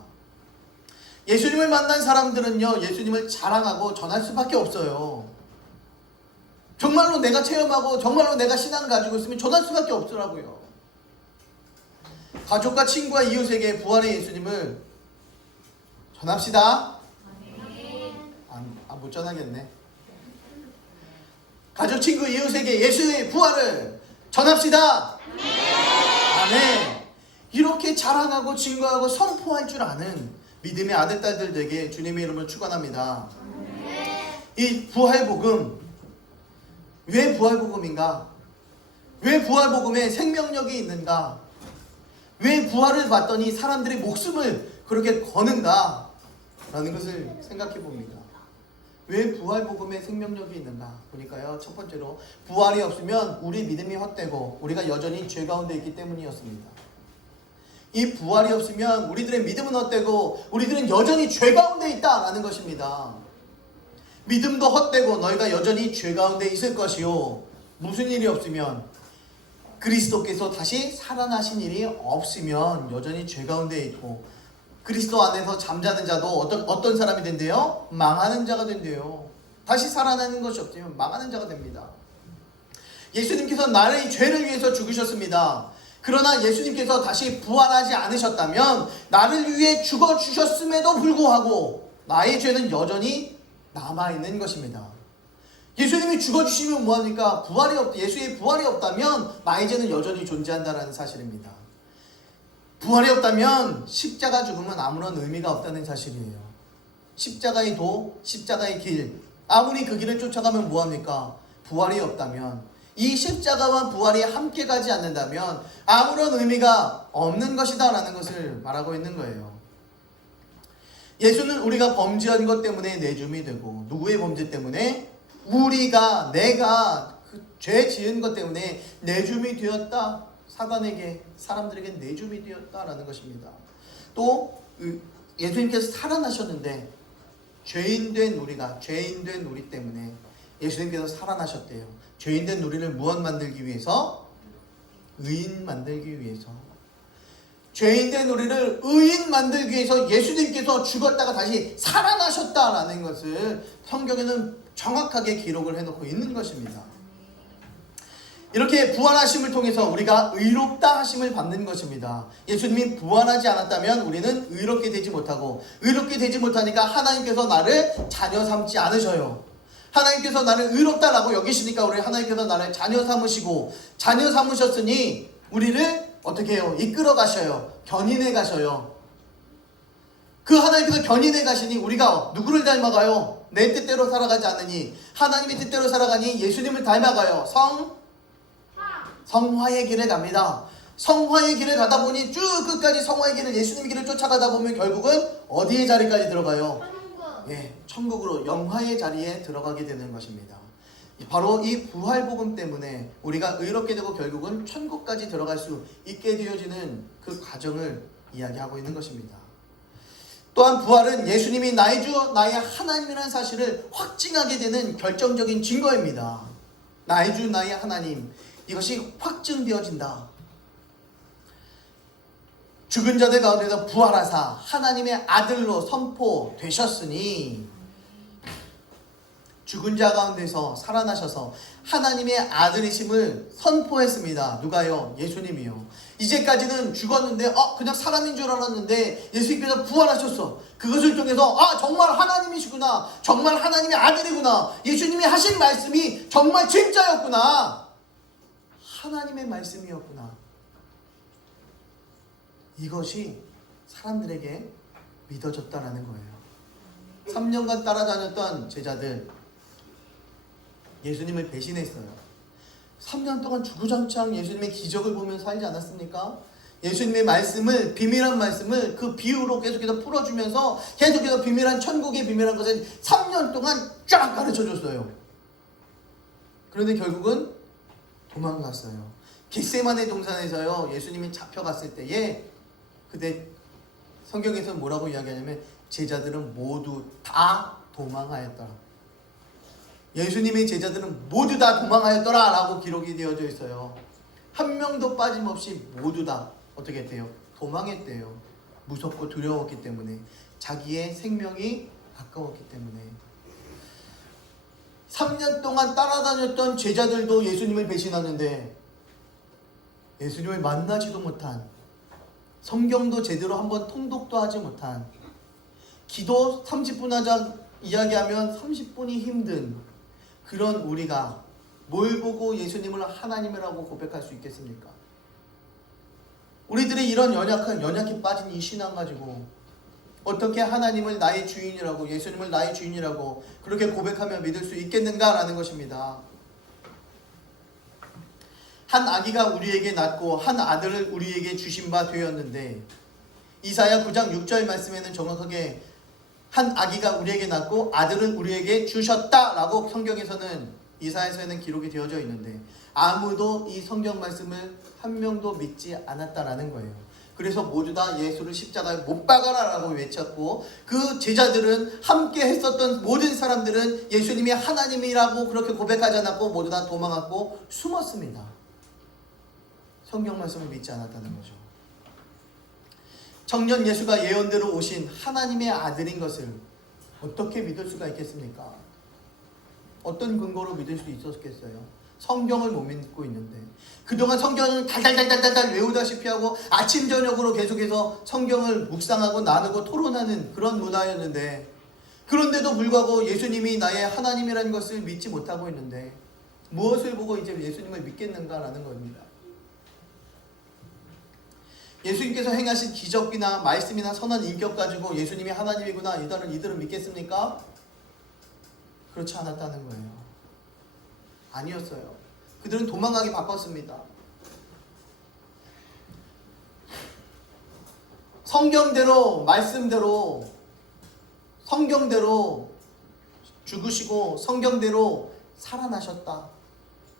예수님을 만난 사람들은요, 예수님을 자랑하고 전할 수밖에 없어요. 정말로 내가 체험하고 정말로 내가 신앙을 가지고 있으면 전할 수밖에 없더라고요. 가족과 친구와 이웃에게 부활의 예수님을 전합시다. 못 전하겠네. 가족, 친구, 이웃에게 예수의 부활을 전합시다. 아멘. 이렇게 자랑하고 증거하고 선포할 줄 아는 믿음의 아들, 딸들 되게 주님의 이름을 축원합니다. 이 부활복음, 왜 부활복음인가? 왜 부활복음에 생명력이 있는가? 왜 부활을 봤더니 사람들의 목숨을 그렇게 거는가? 라는 것을 생각해 봅니다. 왜 부활 복음에 생명력이 있는가 보니까요. 첫 번째로 부활이 없으면 우리 믿음이 헛되고 우리가 여전히 죄 가운데 있기 때문이었습니다. 이 부활이 없으면 우리들의 믿음은 헛되고 우리들은 여전히 죄 가운데 있다라는 것입니다. 믿음도 헛되고 너희가 여전히 죄 가운데 있을 것이요. 무슨 일이 없으면 그리스도께서 다시 살아나신 일이 없으면 여전히 죄 가운데 있고 그리스도 안에서 잠자는 자도 어떤 사람이 된대요? 망하는 자가 된대요. 다시 살아나는 것이 없으면 망하는 자가 됩니다. 예수님께서 나의 죄를 위해서 죽으셨습니다. 그러나 예수님께서 다시 부활하지 않으셨다면 나를 위해 죽어주셨음에도 불구하고 나의 죄는 여전히 남아있는 것입니다. 예수님이 죽어주시면 뭐합니까? 예수의 부활이 없다면 나의 죄는 여전히 존재한다는 사실입니다. 부활이 없다면 십자가 죽음은 아무런 의미가 없다는 사실이에요. 십자가의 도, 십자가의 길, 아무리 그 길을 쫓아가면 뭐합니까? 부활이 없다면, 이 십자가와 부활이 함께 가지 않는다면 아무런 의미가 없는 것이다 라는 것을 말하고 있는 거예요. 예수는 우리가 범죄한 것 때문에 내줌이 되고, 누구의 범죄 때문에? 내가 그 죄 지은 것 때문에 내줌이 되었다. 사람들에게 내줌이 되었다라는 것입니다. 또 예수님께서 살아나셨는데 죄인된 우리 때문에 예수님께서 살아나셨대요. 죄인된 우리를 무엇 만들기 위해서? 의인 만들기 위해서. 죄인된 우리를 의인 만들기 위해서 예수님께서 죽었다가 다시 살아나셨다라는 것을 성경에는 정확하게 기록을 해놓고 있는 것입니다. 이렇게 부활하심을 통해서 우리가 의롭다 하심을 받는 것입니다. 예수님이 부활하지 않았다면 우리는 의롭게 되지 못하고, 의롭게 되지 못하니까 하나님께서 나를 자녀 삼지 않으셔요. 하나님께서 나를 의롭다라고 여기시니까 우리 하나님께서 나를 자녀 삼으시고, 자녀 삼으셨으니 우리를 어떻게 해요? 이끌어 가셔요. 견인해 가셔요. 그 하나님께서 견인해 가시니 우리가 누구를 닮아가요? 내 뜻대로 살아가지 않으니, 하나님의 뜻대로 살아가니 예수님을 닮아가요. 성화의 길을 갑니다. 성화의 길을 가다 보니 쭉 끝까지 성화의 길을, 예수님의 길을 쫓아가다 보면 결국은 어디의 자리까지 들어가요? 천국으로, 영화의 자리에 들어가게 되는 것입니다. 바로 이 부활복음 때문에 우리가 의롭게 되고 결국은 천국까지 들어갈 수 있게 되어지는 그 과정을 이야기하고 있는 것입니다. 또한 부활은 예수님이 나의 주, 나의 하나님이라는 사실을 확증하게 되는 결정적인 증거입니다. 나의 주, 나의 하나님, 이것이 확증되어진다. 죽은 자들 가운데서 부활하사 하나님의 아들로 선포되셨으니, 죽은 자 가운데서 살아나셔서 하나님의 아들이심을 선포했습니다. 누가요? 예수님이요. 이제까지는 죽었는데 그냥 사람인 줄 알았는데 예수님께서 부활하셨어. 그것을 통해서 정말 하나님이시구나, 정말 하나님의 아들이구나, 예수님이 하신 말씀이 정말 진짜였구나, 하나님의 말씀이었구나. 이것이 사람들에게 믿어졌다라는 거예요. 3년간 따라다녔던 제자들, 예수님을 배신했어요. 3년 동안 주구장창 예수님의 기적을 보면서 살지 않았습니까? 예수님의 말씀을, 비밀한 말씀을 그 비유로 계속해서 풀어주면서 계속해서 비밀한, 천국의 비밀한 것을 3년 동안 쫙 가르쳐줬어요. 그런데 결국은 도망갔어요. 겟세마네 동산에서요, 예수님이 잡혀갔을 때에 그때 성경에서 뭐라고 이야기하냐면 제자들은 모두 다 도망하였더라. 예수님의 제자들은 모두 다 도망하였더라 라고 기록이 되어져 있어요. 한 명도 빠짐없이 모두 다 어떻게 했대요? 도망했대요. 무섭고 두려웠기 때문에, 자기의 생명이 아까웠기 때문에. 3년 동안 따라다녔던 제자들도 예수님을 배신하는데 예수님을 만나지도 못한, 성경도 제대로 한번 통독도 하지 못한, 기도 30분 하자 이야기하면 30분이 힘든 그런 우리가 뭘 보고 예수님을 하나님이라고 고백할 수 있겠습니까? 우리들의 이런 연약해 빠진 이 신앙 가지고 어떻게 하나님을 나의 주인이라고, 예수님을 나의 주인이라고 그렇게 고백하며 믿을 수 있겠는가라는 것입니다. 한 아기가 우리에게 낳고 한 아들을 우리에게 주신 바 되었는데, 이사야 9장 6절 말씀에는 정확하게 한 아기가 우리에게 낳고 아들은 우리에게 주셨다라고 성경에서는 이사야서에는 기록이 되어져 있는데 아무도 이 성경 말씀을 한 명도 믿지 않았다라는 거예요. 그래서 모두 다 예수를 십자가에 못 박아라라고 외쳤고 그 제자들은 함께 했었던 모든 사람들은 예수님이 하나님이라고 그렇게 고백하지 않았고 모두 다 도망갔고 숨었습니다. 성경 말씀을 믿지 않았다는 거죠. 청년 예수가 예언대로 오신 하나님의 아들인 것을 어떻게 믿을 수가 있겠습니까? 어떤 근거로 믿을 수 있었겠어요? 성경을 못 믿고 있는데 그동안 성경을 달달달달달 외우다시피 하고 아침 저녁으로 계속해서 성경을 묵상하고 나누고 토론하는 그런 문화였는데 그런데도 불구하고 예수님이 나의 하나님이라는 것을 믿지 못하고 있는데 무엇을 보고 이제 예수님을 믿겠는가라는 겁니다. 예수님께서 행하신 기적이나 말씀이나 선한 인격 가지고 예수님이 하나님이구나 이들은 믿겠습니까? 그렇지 않았다는 거예요. 아니었어요. 그들은 도망가기 바빴습니다. 성경대로 말씀대로 성경대로 죽으시고 성경대로 살아나셨다.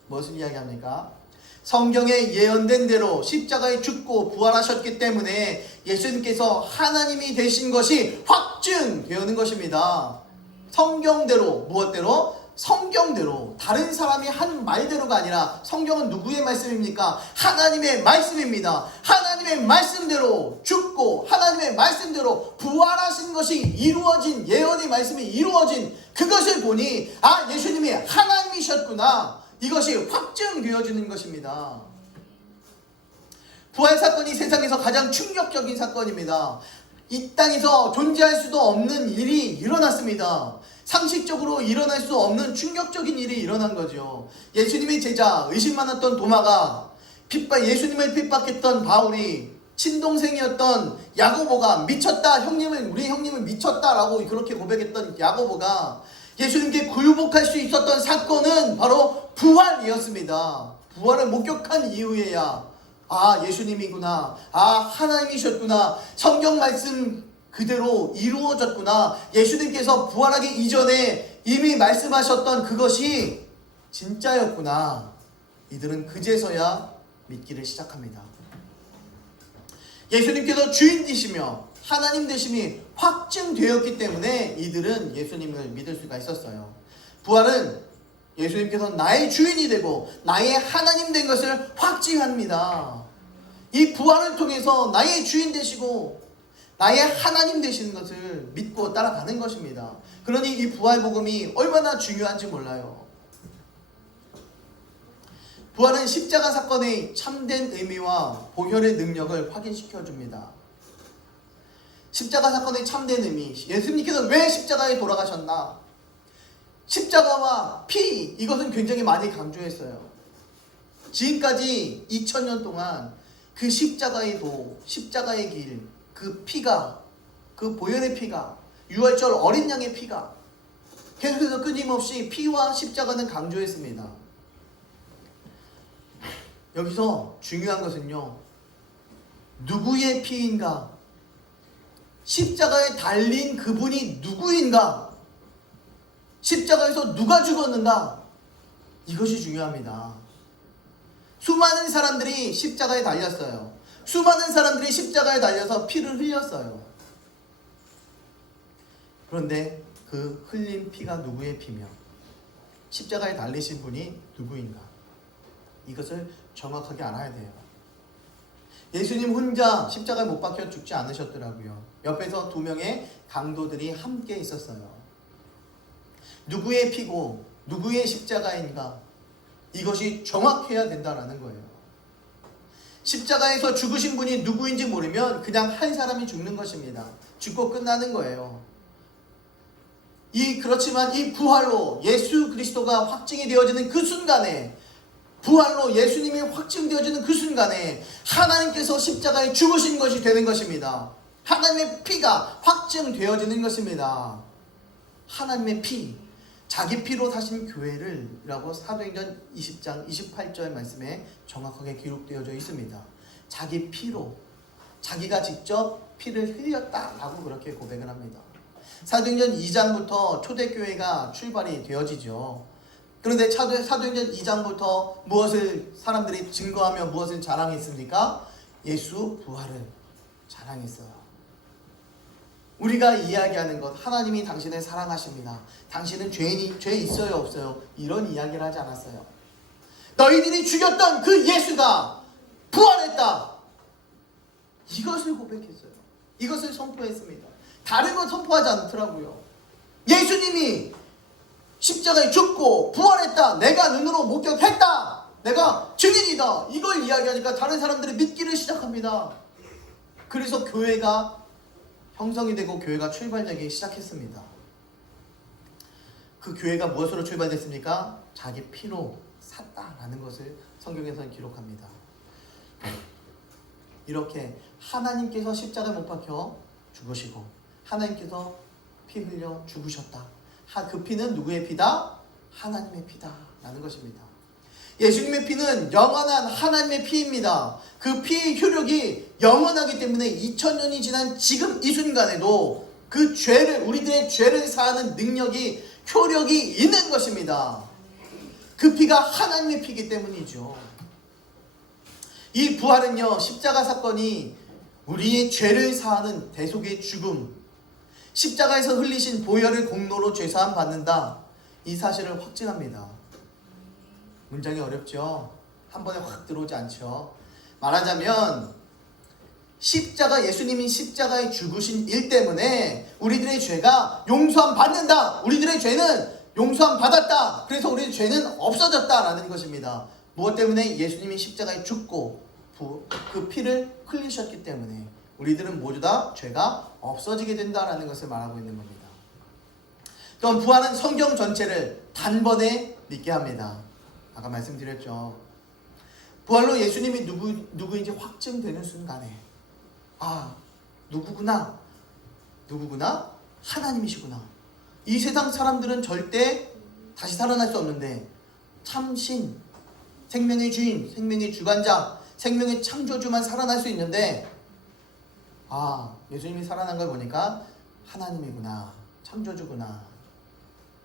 무엇을 이야기합니까? 성경에 예언된 대로 십자가에 죽고 부활하셨기 때문에 예수님께서 하나님이 되신 것이 확증되는 것입니다. 성경대로 무엇대로? 성경대로 다른 사람이 한 말대로가 아니라 성경은 누구의 말씀입니까? 하나님의 말씀입니다. 하나님의 말씀대로 죽고 하나님의 말씀대로 부활하신 것이 이루어진 예언의 말씀이 이루어진 그것을 보니 아 예수님이 하나님이셨구나 이것이 확증되어지는 것입니다. 부활 사건이 세상에서 가장 충격적인 사건입니다. 이 땅에서 존재할 수도 없는 일이 일어났습니다. 상식적으로 일어날 수 없는 충격적인 일이 일어난 거죠. 예수님의 제자 의심 많았던 도마가 예수님을 핍박했던 바울이 친동생이었던 야고보가 미쳤다 우리 형님을 미쳤다라고 그렇게 고백했던 야고보가 예수님께 굴복할 수 있었던 사건은 바로 부활이었습니다. 부활을 목격한 이후에야 아 예수님이구나 아 하나님이셨구나 성경 말씀 그대로 이루어졌구나 예수님께서 부활하기 이전에 이미 말씀하셨던 그것이 진짜였구나 이들은 그제서야 믿기를 시작합니다. 예수님께서 주인 되시며 하나님 되심이 확증되었기 때문에 이들은 예수님을 믿을 수가 있었어요. 부활은 예수님께서 나의 주인이 되고 나의 하나님 된 것을 확증합니다. 이 부활을 통해서 나의 주인 되시고 나의 하나님 되시는 것을 믿고 따라가는 것입니다. 그러니 이 부활 복음이 얼마나 중요한지 몰라요. 부활은 십자가 사건의 참된 의미와 보혈의 능력을 확인시켜 줍니다. 십자가 사건의 참된 의미, 예수님께서 왜 십자가에 돌아가셨나? 십자가와 피, 이것은 굉장히 많이 강조했어요. 지금까지 2000년 동안 그 십자가의 도, 십자가의 길, 그 피가, 그 보혈의 피가, 유월절 어린 양의 피가 계속해서 끊임없이 피와 십자가는 강조했습니다. 여기서 중요한 것은요, 누구의 피인가? 십자가에 달린 그분이 누구인가? 십자가에서 누가 죽었는가? 이것이 중요합니다. 수많은 사람들이 십자가에 달렸어요. 수많은 사람들이 십자가에 달려서 피를 흘렸어요. 그런데 그 흘린 피가 누구의 피며 십자가에 달리신 분이 누구인가? 이것을 정확하게 알아야 돼요. 예수님 혼자 십자가에 못 박혀 죽지 않으셨더라고요. 옆에서 2명의 강도들이 함께 있었어요. 누구의 피고 누구의 십자가인가? 이것이 정확해야 된다라는 거예요. 십자가에서 죽으신 분이 누구인지 모르면 그냥 한 사람이 죽는 것입니다. 죽고 끝나는 거예요. 그렇지만 이 부활로 예수 그리스도가 확증이 되어지는 그 순간에, 부활로 예수님이 확증되어지는 그 순간에 하나님께서 십자가에 죽으신 것이 되는 것입니다. 하나님의 피가 확증되어지는 것입니다. 하나님의 피, 자기 피로 사신 교회를 라고 사도행전 20장 28절 말씀에 정확하게 기록되어져 있습니다. 자기 피로, 자기가 직접 피를 흘렸다라고 그렇게 고백을 합니다. 사도행전 2장부터 초대교회가 출발이 되어지죠. 그런데 사도행전 2장부터 무엇을 사람들이 증거하며 무엇을 자랑했습니까? 예수 부활을 자랑했어요. 우리가 이야기하는 것, 하나님이 당신을 사랑하십니다. 당신은 죄 있어요 없어요? 이런 이야기를 하지 않았어요. 너희들이 죽였던 그 예수가 부활했다. 이것을 고백했어요. 이것을 선포했습니다. 다른 건 선포하지 않더라고요. 예수님이 십자가에 죽고 부활했다. 내가 눈으로 목격했다. 내가 증인이다. 이걸 이야기하니까 다른 사람들이 믿기를 시작합니다. 그래서 교회가 형성이 되고 교회가 출발되기 시작했습니다. 그 교회가 무엇으로 출발됐습니까? 자기 피로 샀다라는 것을 성경에서는 기록합니다. 이렇게 하나님께서 십자가에 못 박혀 죽으시고 하나님께서 피 흘려 죽으셨다. 그 피는 누구의 피다? 하나님의 피다라는 것입니다. 예수님의 피는 영원한 하나님의 피입니다. 그 피의 효력이 영원하기 때문에 2000년이 지난 지금 이 순간에도 그 죄를, 우리들의 죄를 사하는 능력이, 효력이 있는 것입니다. 그 피가 하나님의 피이기 때문이죠. 이 부활은요, 십자가 사건이 우리의 죄를 사하는 대속의 죽음, 십자가에서 흘리신 보혈의 공로로 죄사함 받는다, 이 사실을 확증합니다. 문장이 어렵죠? 한 번에 확 들어오지 않죠? 말하자면 예수님이 십자가에 죽으신 일 때문에 우리들의 죄가 용서함 받는다. 우리들의 죄는 용서함 받았다. 그래서 우리의 죄는 없어졌다라는 것입니다. 무엇 때문에? 예수님이 십자가에 죽고 그 피를 흘리셨기 때문에 우리들은 모두 다 죄가 없어지게 된다라는 것을 말하고 있는 겁니다. 또한 부활은 성경 전체를 단번에 믿게 합니다. 아까 말씀드렸죠. 부활로 예수님이 누구인지 확증되는 순간에 누구구나 하나님이시구나. 이 세상 사람들은 절대 다시 살아날 수 없는데 참신, 생명의 주인, 생명의 주관자, 생명의 창조주만 살아날 수 있는데 예수님이 살아난 걸 보니까 하나님이구나, 창조주구나,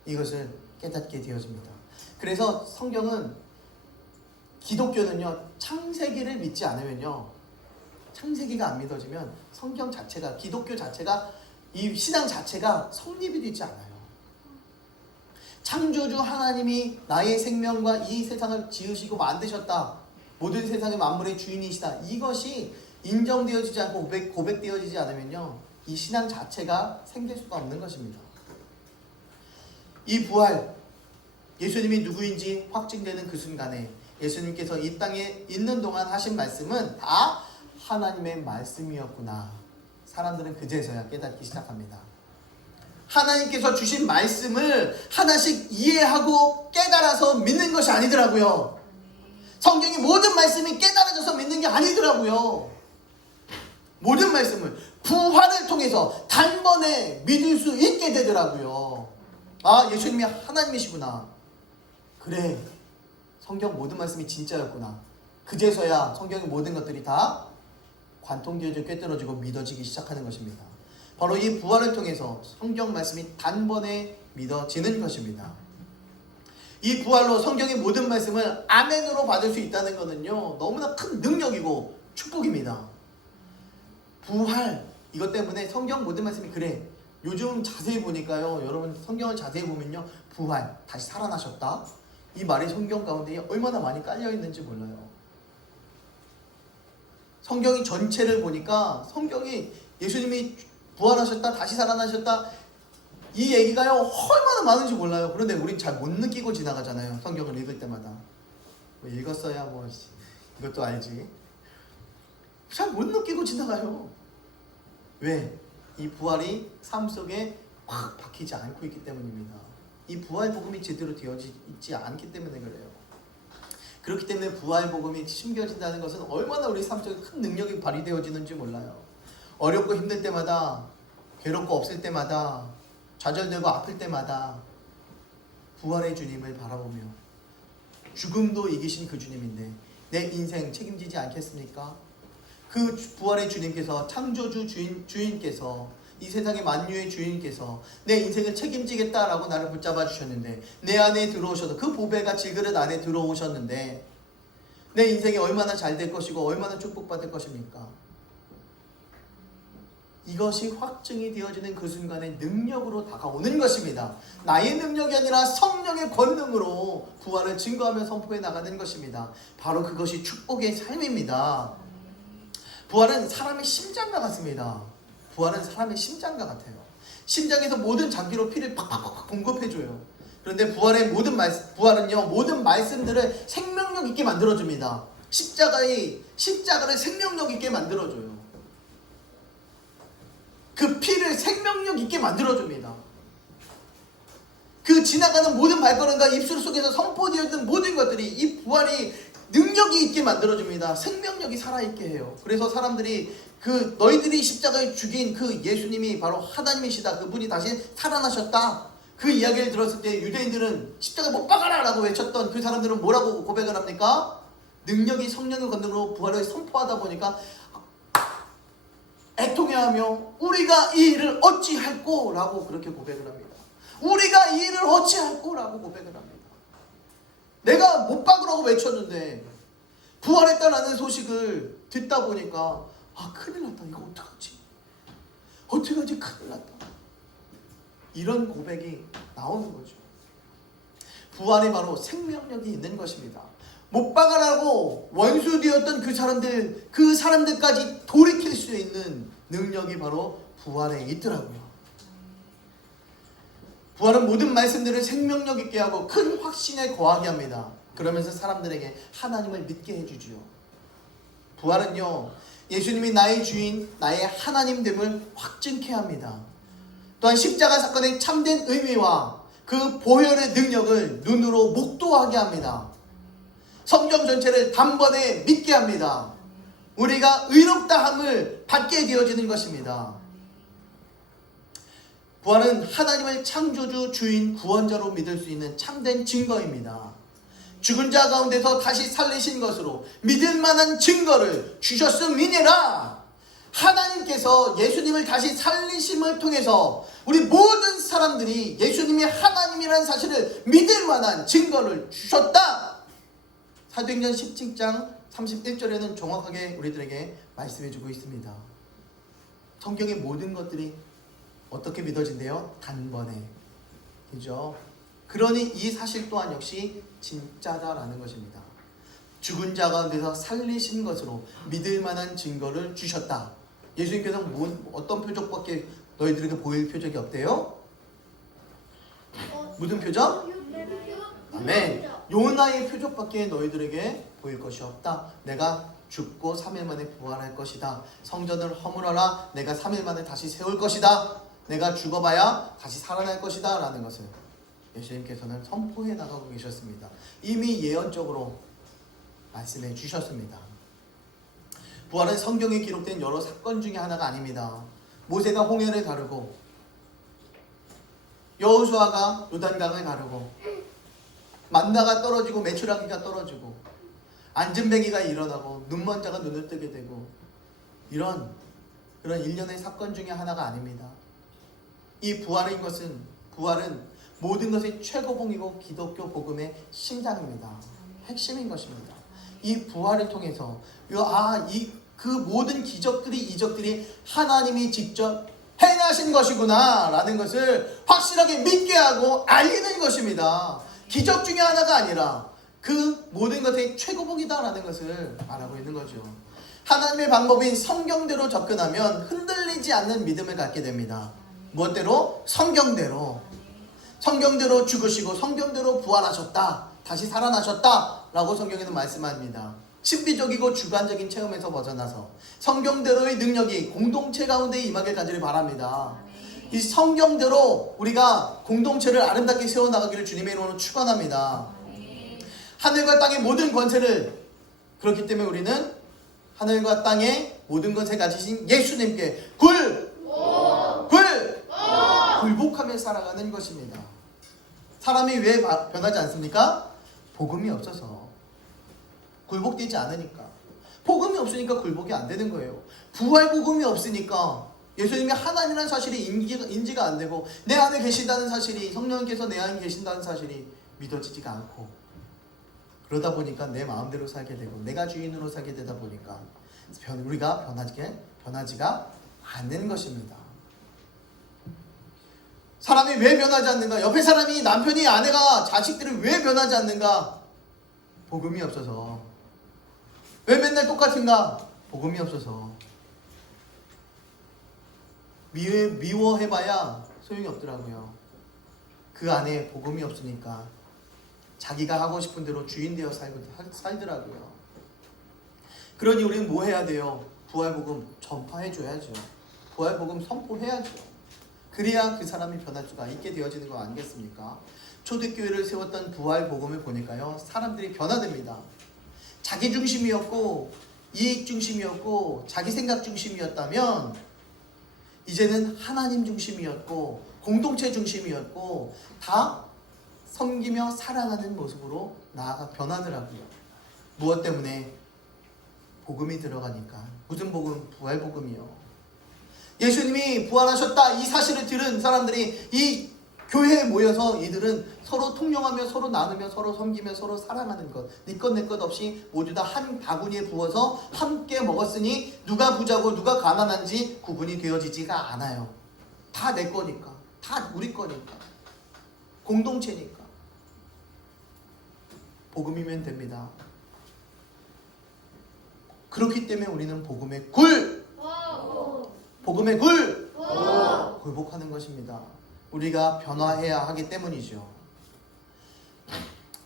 이것을 깨닫게 되어집니다. 그래서 성경은, 기독교는요, 창세기를 믿지 않으면요, 창세기가 안 믿어지면 성경 자체가, 기독교 자체가, 이 신앙 자체가 성립이 되지 않아요. 창조주 하나님이 나의 생명과 이 세상을 지으시고 만드셨다, 모든 세상의 만물의 주인이시다, 이것이 인정되어지지 않고 고백되어지지 않으면요, 이 신앙 자체가 생길 수가 없는 것입니다. 이 부활, 예수님이 누구인지 확증되는 그 순간에 예수님께서 이 땅에 있는 동안 하신 말씀은 다 하나님의 말씀이었구나. 사람들은 그제서야 깨닫기 시작합니다. 하나님께서 주신 말씀을 하나씩 이해하고 깨달아서 믿는 것이 아니더라고요. 성경의 모든 말씀이 깨달아져서 믿는 게 아니더라고요. 모든 말씀을 부활을 통해서 단번에 믿을 수 있게 되더라고요. 예수님이 하나님이시구나. 그래, 성경 모든 말씀이 진짜였구나. 그제서야 성경의 모든 것들이 다 관통되어지고 꿰뚫어지고 믿어지기 시작하는 것입니다. 바로 이 부활을 통해서 성경 말씀이 단번에 믿어지는 것입니다. 이 부활로 성경의 모든 말씀을 아멘으로 받을 수 있다는 것은요, 너무나 큰 능력이고 축복입니다. 부활, 이것 때문에 성경 모든 말씀이 그래, 요즘 자세히 보니까요, 여러분 성경을 자세히 보면요, 부활, 다시 살아나셨다, 이 말이 성경 가운데 얼마나 많이 깔려 있는지 몰라요. 성경이 전체를 보니까 성경이 예수님이 부활하셨다, 다시 살아나셨다, 이 얘기가요 얼마나 많은지 몰라요. 그런데 우린 잘 못 느끼고 지나가잖아요. 성경을 읽을 때마다 읽었어야 이것도 알지. 잘 못 느끼고 지나가요. 왜? 이 부활이 삶 속에 확 박히지 않고 있기 때문입니다. 이 부활 복음이 제대로 되어지 있지 않기 때문에 그래요. 그렇기 때문에 부활 복음이 심겨진다는 것은 얼마나 우리 삶 속에 큰 능력이 발휘되어지는지 몰라요. 어렵고 힘들 때마다, 괴롭고 없을 때마다, 좌절되고 아플 때마다 부활의 주님을 바라보며, 죽음도 이기신 그 주님인데 내 인생 책임지지 않겠습니까? 그 부활의 주님께서, 창조주 주인께서 이 세상의 만유의 주인께서 내 인생을 책임지겠다라고 나를 붙잡아 주셨는데, 내 안에 들어오셔서 그 보배가 질그릇 안에 들어오셨는데 내 인생이 얼마나 잘 될 것이고 얼마나 축복받을 것입니까? 이것이 확증이 되어지는 그 순간에 능력으로 다가오는 것입니다. 나의 능력이 아니라 성령의 권능으로 부활을 증거하며 선포해 나가는 것입니다. 바로 그것이 축복의 삶입니다. 부활은 사람의 심장과 같습니다. 부활은 사람의 심장과 같아요. 심장에서 모든 장기로 피를 팍팍팍 공급해줘요. 그런데 부활은요, 모든 말씀들을 생명력 있게 만들어줍니다. 십자가를 생명력 있게 만들어줘요. 그 피를 생명력 있게 만들어줍니다. 그 지나가는 모든 발걸음과 입술 속에서 선포되었던 모든 것들이 이 부활이 능력이 있게 만들어줍니다. 생명력이 살아있게 해요. 그래서 사람들이 너희들이 십자가에 죽인 그 예수님이 바로 하나님이시다, 그분이 다시 살아나셨다, 그 이야기를 들었을 때 유대인들은 십자가 못 박아라 라고 외쳤던 그 사람들은 뭐라고 고백을 합니까? 능력이 성령의 권능으로 부활을 선포하다 보니까 애통해하며 우리가 이 일을 어찌할꼬 라고 그렇게 고백을 합니다. 우리가 이 일을 어찌할꼬 라고 고백을 합니다. 내가 못 박으라고 외쳤는데 부활했다라는 소식을 듣다 보니까 큰일 났다, 이거 어떡하지? 어떡하지? 큰일 났다. 이런 고백이 나오는 거죠. 부활이 바로 생명력이 있는 것입니다. 못 박아라고 원수되었던 그 사람들까지 돌이킬 수 있는 능력이 바로 부활에 있더라고요. 부활은 모든 말씀들을 생명력 있게 하고 큰 확신에 거하게 합니다. 그러면서 사람들에게 하나님을 믿게 해주지요. 부활은요, 예수님이 나의 주인, 나의 하나님됨을 확증케 합니다. 또한 십자가 사건의 참된 의미와 그 보혈의 능력을 눈으로 목도하게 합니다. 성경 전체를 단번에 믿게 합니다. 우리가 의롭다함을 받게 되어지는 것입니다. 부활은 하나님을 창조주, 주인, 구원자로 믿을 수 있는 참된 증거입니다. 죽은 자 가운데서 다시 살리신 것으로 믿을 만한 증거를 주셨음이니라. 하나님께서 예수님을 다시 살리심을 통해서 우리 모든 사람들이 예수님이 하나님이라는 사실을 믿을 만한 증거를 주셨다. 사도행전 17장 31절에는 정확하게 우리들에게 말씀해주고 있습니다. 성경의 모든 것들이 어떻게 믿어진대요? 단번에. 그죠? 그러니 이 사실 또한 역시 진짜다라는 것입니다. 죽은 자 가운데서 살리신 것으로 믿을 만한 증거를 주셨다. 예수님께서 어떤 표적밖에 너희들에게 보일 표적이 없대요? 무슨 표적? 아멘. 요나의 표적밖에 너희들에게 보일 것이 없다. 내가 죽고 3일 만에 부활할 것이다. 성전을 허물어라. 내가 3일 만에 다시 세울 것이다. 내가 죽어봐야 다시 살아날 것이다 라는 것을 예수님께서는 선포해 나가고 계셨습니다. 이미 예언적으로 말씀해 주셨습니다. 부활은 성경에 기록된 여러 사건 중에 하나가 아닙니다. 모세가 홍해를 가르고 여호수아가 요단강을 가르고 만나가 떨어지고 메추라기가 떨어지고 안진뱅이가 일어나고 눈먼 자가 눈을 뜨게 되고 그런 일련의 사건 중에 하나가 아닙니다. 이 부활은 모든 것의 최고봉이고 기독교 복음의 심장입니다. 핵심인 것입니다. 이 부활을 통해서 그 모든 이적들이 하나님이 직접 행하신 것이구나 라는 것을 확실하게 믿게 하고 알리는 것입니다. 기적 중에 하나가 아니라 그 모든 것의 최고봉이다 라는 것을 말하고 있는 거죠. 하나님의 방법인 성경대로 접근하면 흔들리지 않는 믿음을 갖게 됩니다. 무엇대로? 성경대로 죽으시고 성경대로 부활하셨다, 다시 살아나셨다 라고 성경에는 말씀합니다. 신비적이고 주관적인 체험에서 벗어나서 성경대로의 능력이 공동체 가운데 임하게 가지를 바랍니다. 이 성경대로 우리가 공동체를 아름답게 세워나가기를 주님의 이름으로 축원합니다. 하늘과 땅의 모든 권세를, 그렇기 때문에 우리는 하늘과 땅의 모든 권세 가지신 예수님께 굴복하며 살아가는 것입니다. 사람이 왜 변하지 않습니까? 복음이 없어서. 굴복되지 않으니까. 복음이 없으니까 굴복이 안 되는 거예요. 부활 복음이 없으니까 예수님이 하나님이라는 사실이 인지가 안 되고 내 안에 계신다는 사실이, 성령께서 내 안에 계신다는 사실이 믿어지지가 않고, 그러다 보니까 내 마음대로 살게 되고 내가 주인으로 살게 되다 보니까 우리가 변하지가 않는 것입니다. 사람이 왜 변하지 않는가? 옆에 사람이, 남편이, 아내가, 자식들이 왜 변하지 않는가? 복음이 없어서. 왜 맨날 똑같은가? 복음이 없어서. 미워해봐야 소용이 없더라고요. 그 안에 복음이 없으니까 자기가 하고 싶은 대로 주인 되어 살더라고요. 그러니 우리는 뭐 해야 돼요? 부활복음 전파해줘야죠. 부활복음 선포해야죠. 그래야 그 사람이 변할 수가 있게 되어지는 거 아니겠습니까? 초대교회를 세웠던 부활복음을 보니까요, 사람들이 변화됩니다. 자기 중심이었고 이익 중심이었고 자기 생각 중심이었다면 이제는 하나님 중심이었고 공동체 중심이었고 다 섬기며 사랑하는 모습으로 나아가 변하더라고요. 무엇 때문에? 복음이 들어가니까. 무슨 복음? 부활복음이요. 예수님이 부활하셨다 이 사실을 들은 사람들이 이 교회에 모여서 이들은 서로 통용하며 서로 나누며 서로 섬기며 서로 사랑하는 것, 네 것 내 것 없이 모두 다 한 바구니에 부어서 함께 먹었으니 누가 부자고 누가 가난한지 구분이 되어지지가 않아요. 다 내 거니까, 다 우리 거니까, 공동체니까. 복음이면 됩니다. 그렇기 때문에 우리는 복음의 굴복하는 것입니다. 우리가 변화해야 하기 때문이죠.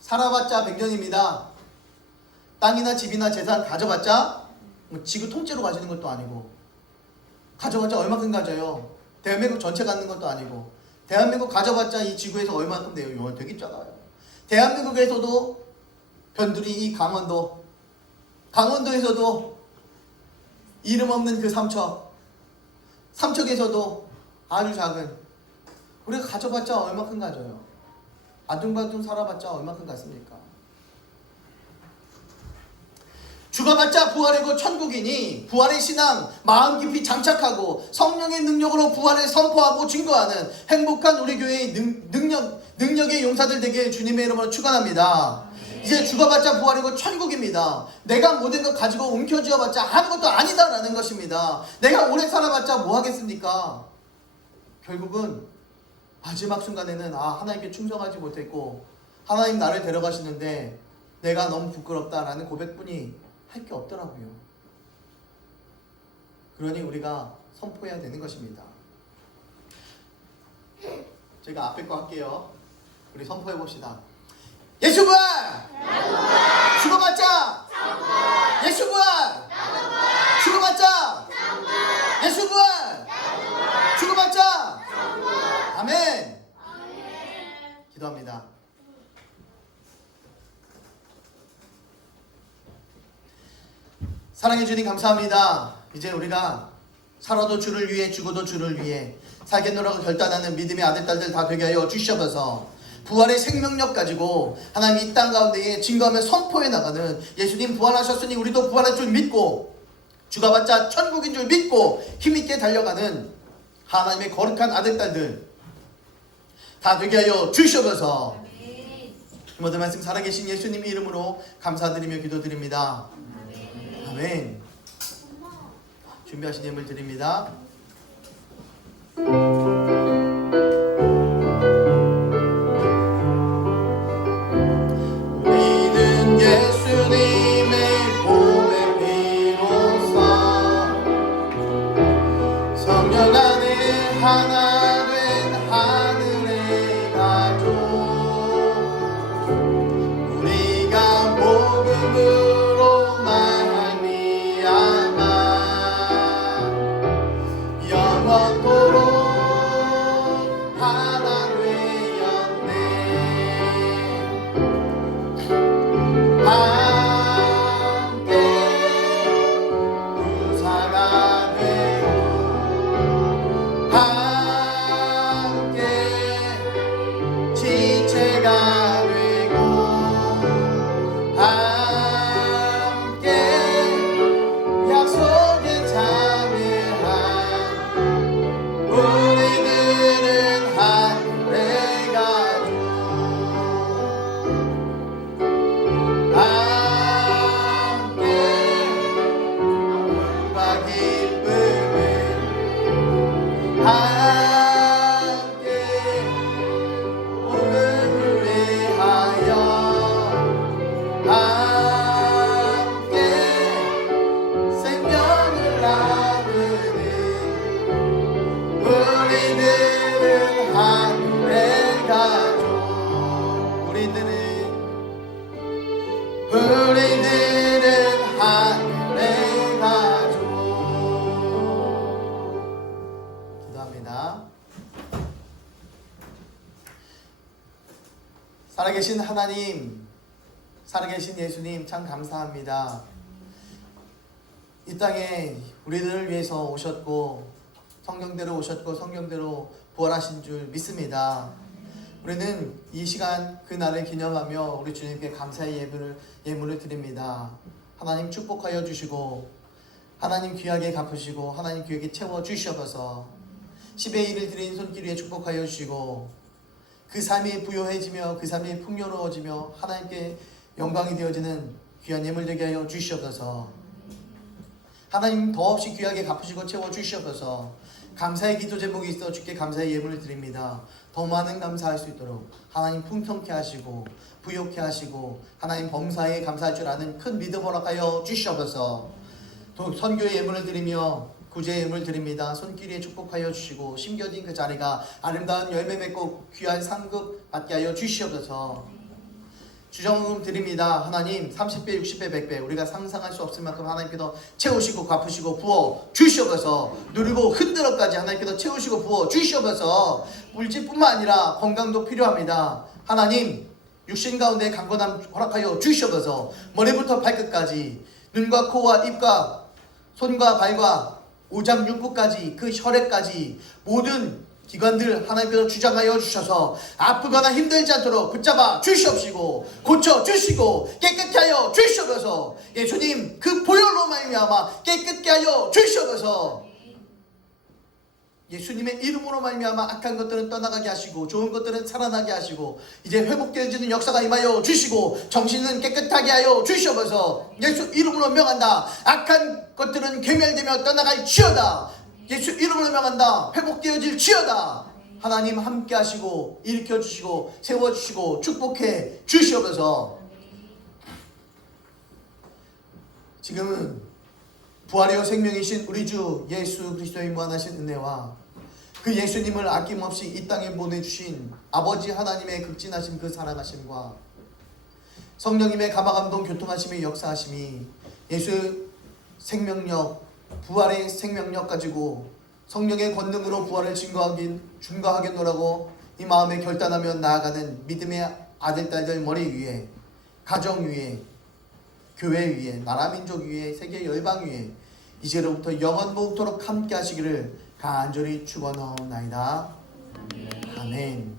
살아봤자 100년입니다. 땅이나 집이나 재산 가져봤자 지구 통째로 가지는 것도 아니고, 가져봤자 얼마큼 가져요? 대한민국 전체 갖는 것도 아니고, 대한민국 가져봤자 이 지구에서 얼마큼 돼요? 이거 되게 작아요. 대한민국에서도 변두리 이 강원도에서도 이름 없는 그 삼척에서도 아주 작은, 우리가 가져봤자 얼마큼 가져요? 아둥바둥 살아봤자 얼마큼 갔습니까? 죽어봤자 부활이고 천국이니 부활의 신앙 마음 깊이 장착하고 성령의 능력으로 부활을 선포하고 증거하는 행복한 우리 교회의 능력의 용사들 되게 주님의 이름으로 축원합니다. 이제 죽어봤자 부활이고 천국입니다. 내가 모든 것 가지고 움켜쥐어봤자 아무것도 아니다라는 것입니다. 내가 오래 살아봤자 뭐 하겠습니까? 결국은 마지막 순간에는 하나님께 충성하지 못했고 하나님 나를 데려가시는데 내가 너무 부끄럽다라는 고백뿐이 할 게 없더라고요. 그러니 우리가 선포해야 되는 것입니다. 제가 앞에 거 할게요. 우리 선포해 봅시다. 예수 부활! 죽어봤자! 예수 부활! 죽어봤자! 예수 부활! 죽어봤자! 아멘! 기도합니다. 사랑해 주님 감사합니다. 이제 우리가 살아도 주를 위해 죽어도 주를 위해 살겠노라고 결단하는 믿음의 아들 딸들 다 되게 하여 주시옵소서. 부활의 생명력 가지고 하나님 이 땅 가운데에 증거하며 선포해 나가는, 예수님 부활하셨으니 우리도 부활할 줄 믿고 죽어봤자 천국인 줄 믿고 힘있게 달려가는 하나님의 거룩한 아들 딸들 다 되게 하여 주시옵소서. 모든 말씀 살아계신 예수님 이름으로 감사드리며 기도드립니다. 아멘. 준비하신 예물 드립니다. 우리는 예수님의 보배 피로써 성령 안에 하나 된 하늘의 가족, 우리가 복음으로 말미암아 영원토록 하나 되었네. 함께 부사가 되고 함께 살아계신 하나님, 살아계신 예수님 참 감사합니다. 이 땅에 우리들을 위해서 오셨고 성경대로 오셨고 성경대로 부활하신 줄 믿습니다. 우리는 이 시간 그 날을 기념하며 우리 주님께 감사의 예물을 드립니다. 하나님 축복하여 주시고 하나님 귀하게 갚으시고 하나님 귀하게 채워 주시옵소서. 10의 1을 드린 손길 위에 축복하여 주시고 그 삶이 부요해지며 그 삶이 풍요로워지며 하나님께 영광이 되어지는 귀한 예물 되게 하여 주시옵소서. 하나님 더없이 귀하게 갚으시고 채워 주시옵소서. 감사의 기도 제목이 있어 주께 감사의 예물을 드립니다. 더 많은 감사할 수 있도록 하나님 풍성케 하시고 부욕케 하시고 하나님 범사에 감사할 줄 아는 큰 믿음 허락하여 주시옵소서. 또 선교의 예물을 드리며 구제의 예물을 드립니다. 손길에 축복하여 주시고 심겨진 그 자리가 아름다운 열매 맺고 귀한 상급 받게 하여 주시옵소서. 주정금 드립니다. 하나님 30배 60배 100배 우리가 상상할 수 없을 만큼 하나님께서 채우시고 갚으시고 부어 주시옵소서. 누리고 흔들어까지 하나님께서 채우시고 부어 주시옵소서. 물질뿐만 아니라 건강도 필요합니다. 하나님 육신 가운데 강건함 허락하여 주시옵소서. 머리부터 발끝까지 눈과 코와 입과 손과 발과 오장육부까지 그 혈액까지 모든 기관들 하나님께서 주장하여 주셔서 아프거나 힘들지 않도록 붙잡아 주시옵시고 고쳐 주시고 깨끗게 하여 주시옵소서. 예수님 그 보혈로 말미암아 깨끗게 하여 주시옵소서. 예수님의 이름으로 말미암아 악한 것들은 떠나가게 하시고 좋은 것들은 살아나게 하시고 이제 회복되어지는 역사가 임하여 주시고 정신은 깨끗하게 하여 주시옵소서. 예수 이름으로 명한다. 악한 것들은 괴멸되며 떠나갈지어다. 예수 이름으로 명한다. 회복되어질 지어다. 하나님 함께 하시고 일으켜 주시고 세워 주시고 축복해 주시옵소서. 지금은 부활이요 생명이신 우리 주 예수 그리스도의 무한하신 은혜와 그 예수님을 아낌없이 이 땅에 보내주신 아버지 하나님의 극진하신 그 사랑하심과 성령님의 감화감동 교통하심의 역사하심이 예수 생명력 부활의 생명력 가지고 성령의 권능으로 부활을 증거하겠노라고 이 마음에 결단하며 나아가는 믿음의 아들 딸들 머리 위에 가정 위에 교회 위에 나라 민족 위에 세계 열방 위에 이제로부터 영원 무궁토록 함께 하시기를 간절히 축원하옵나이다. 아멘.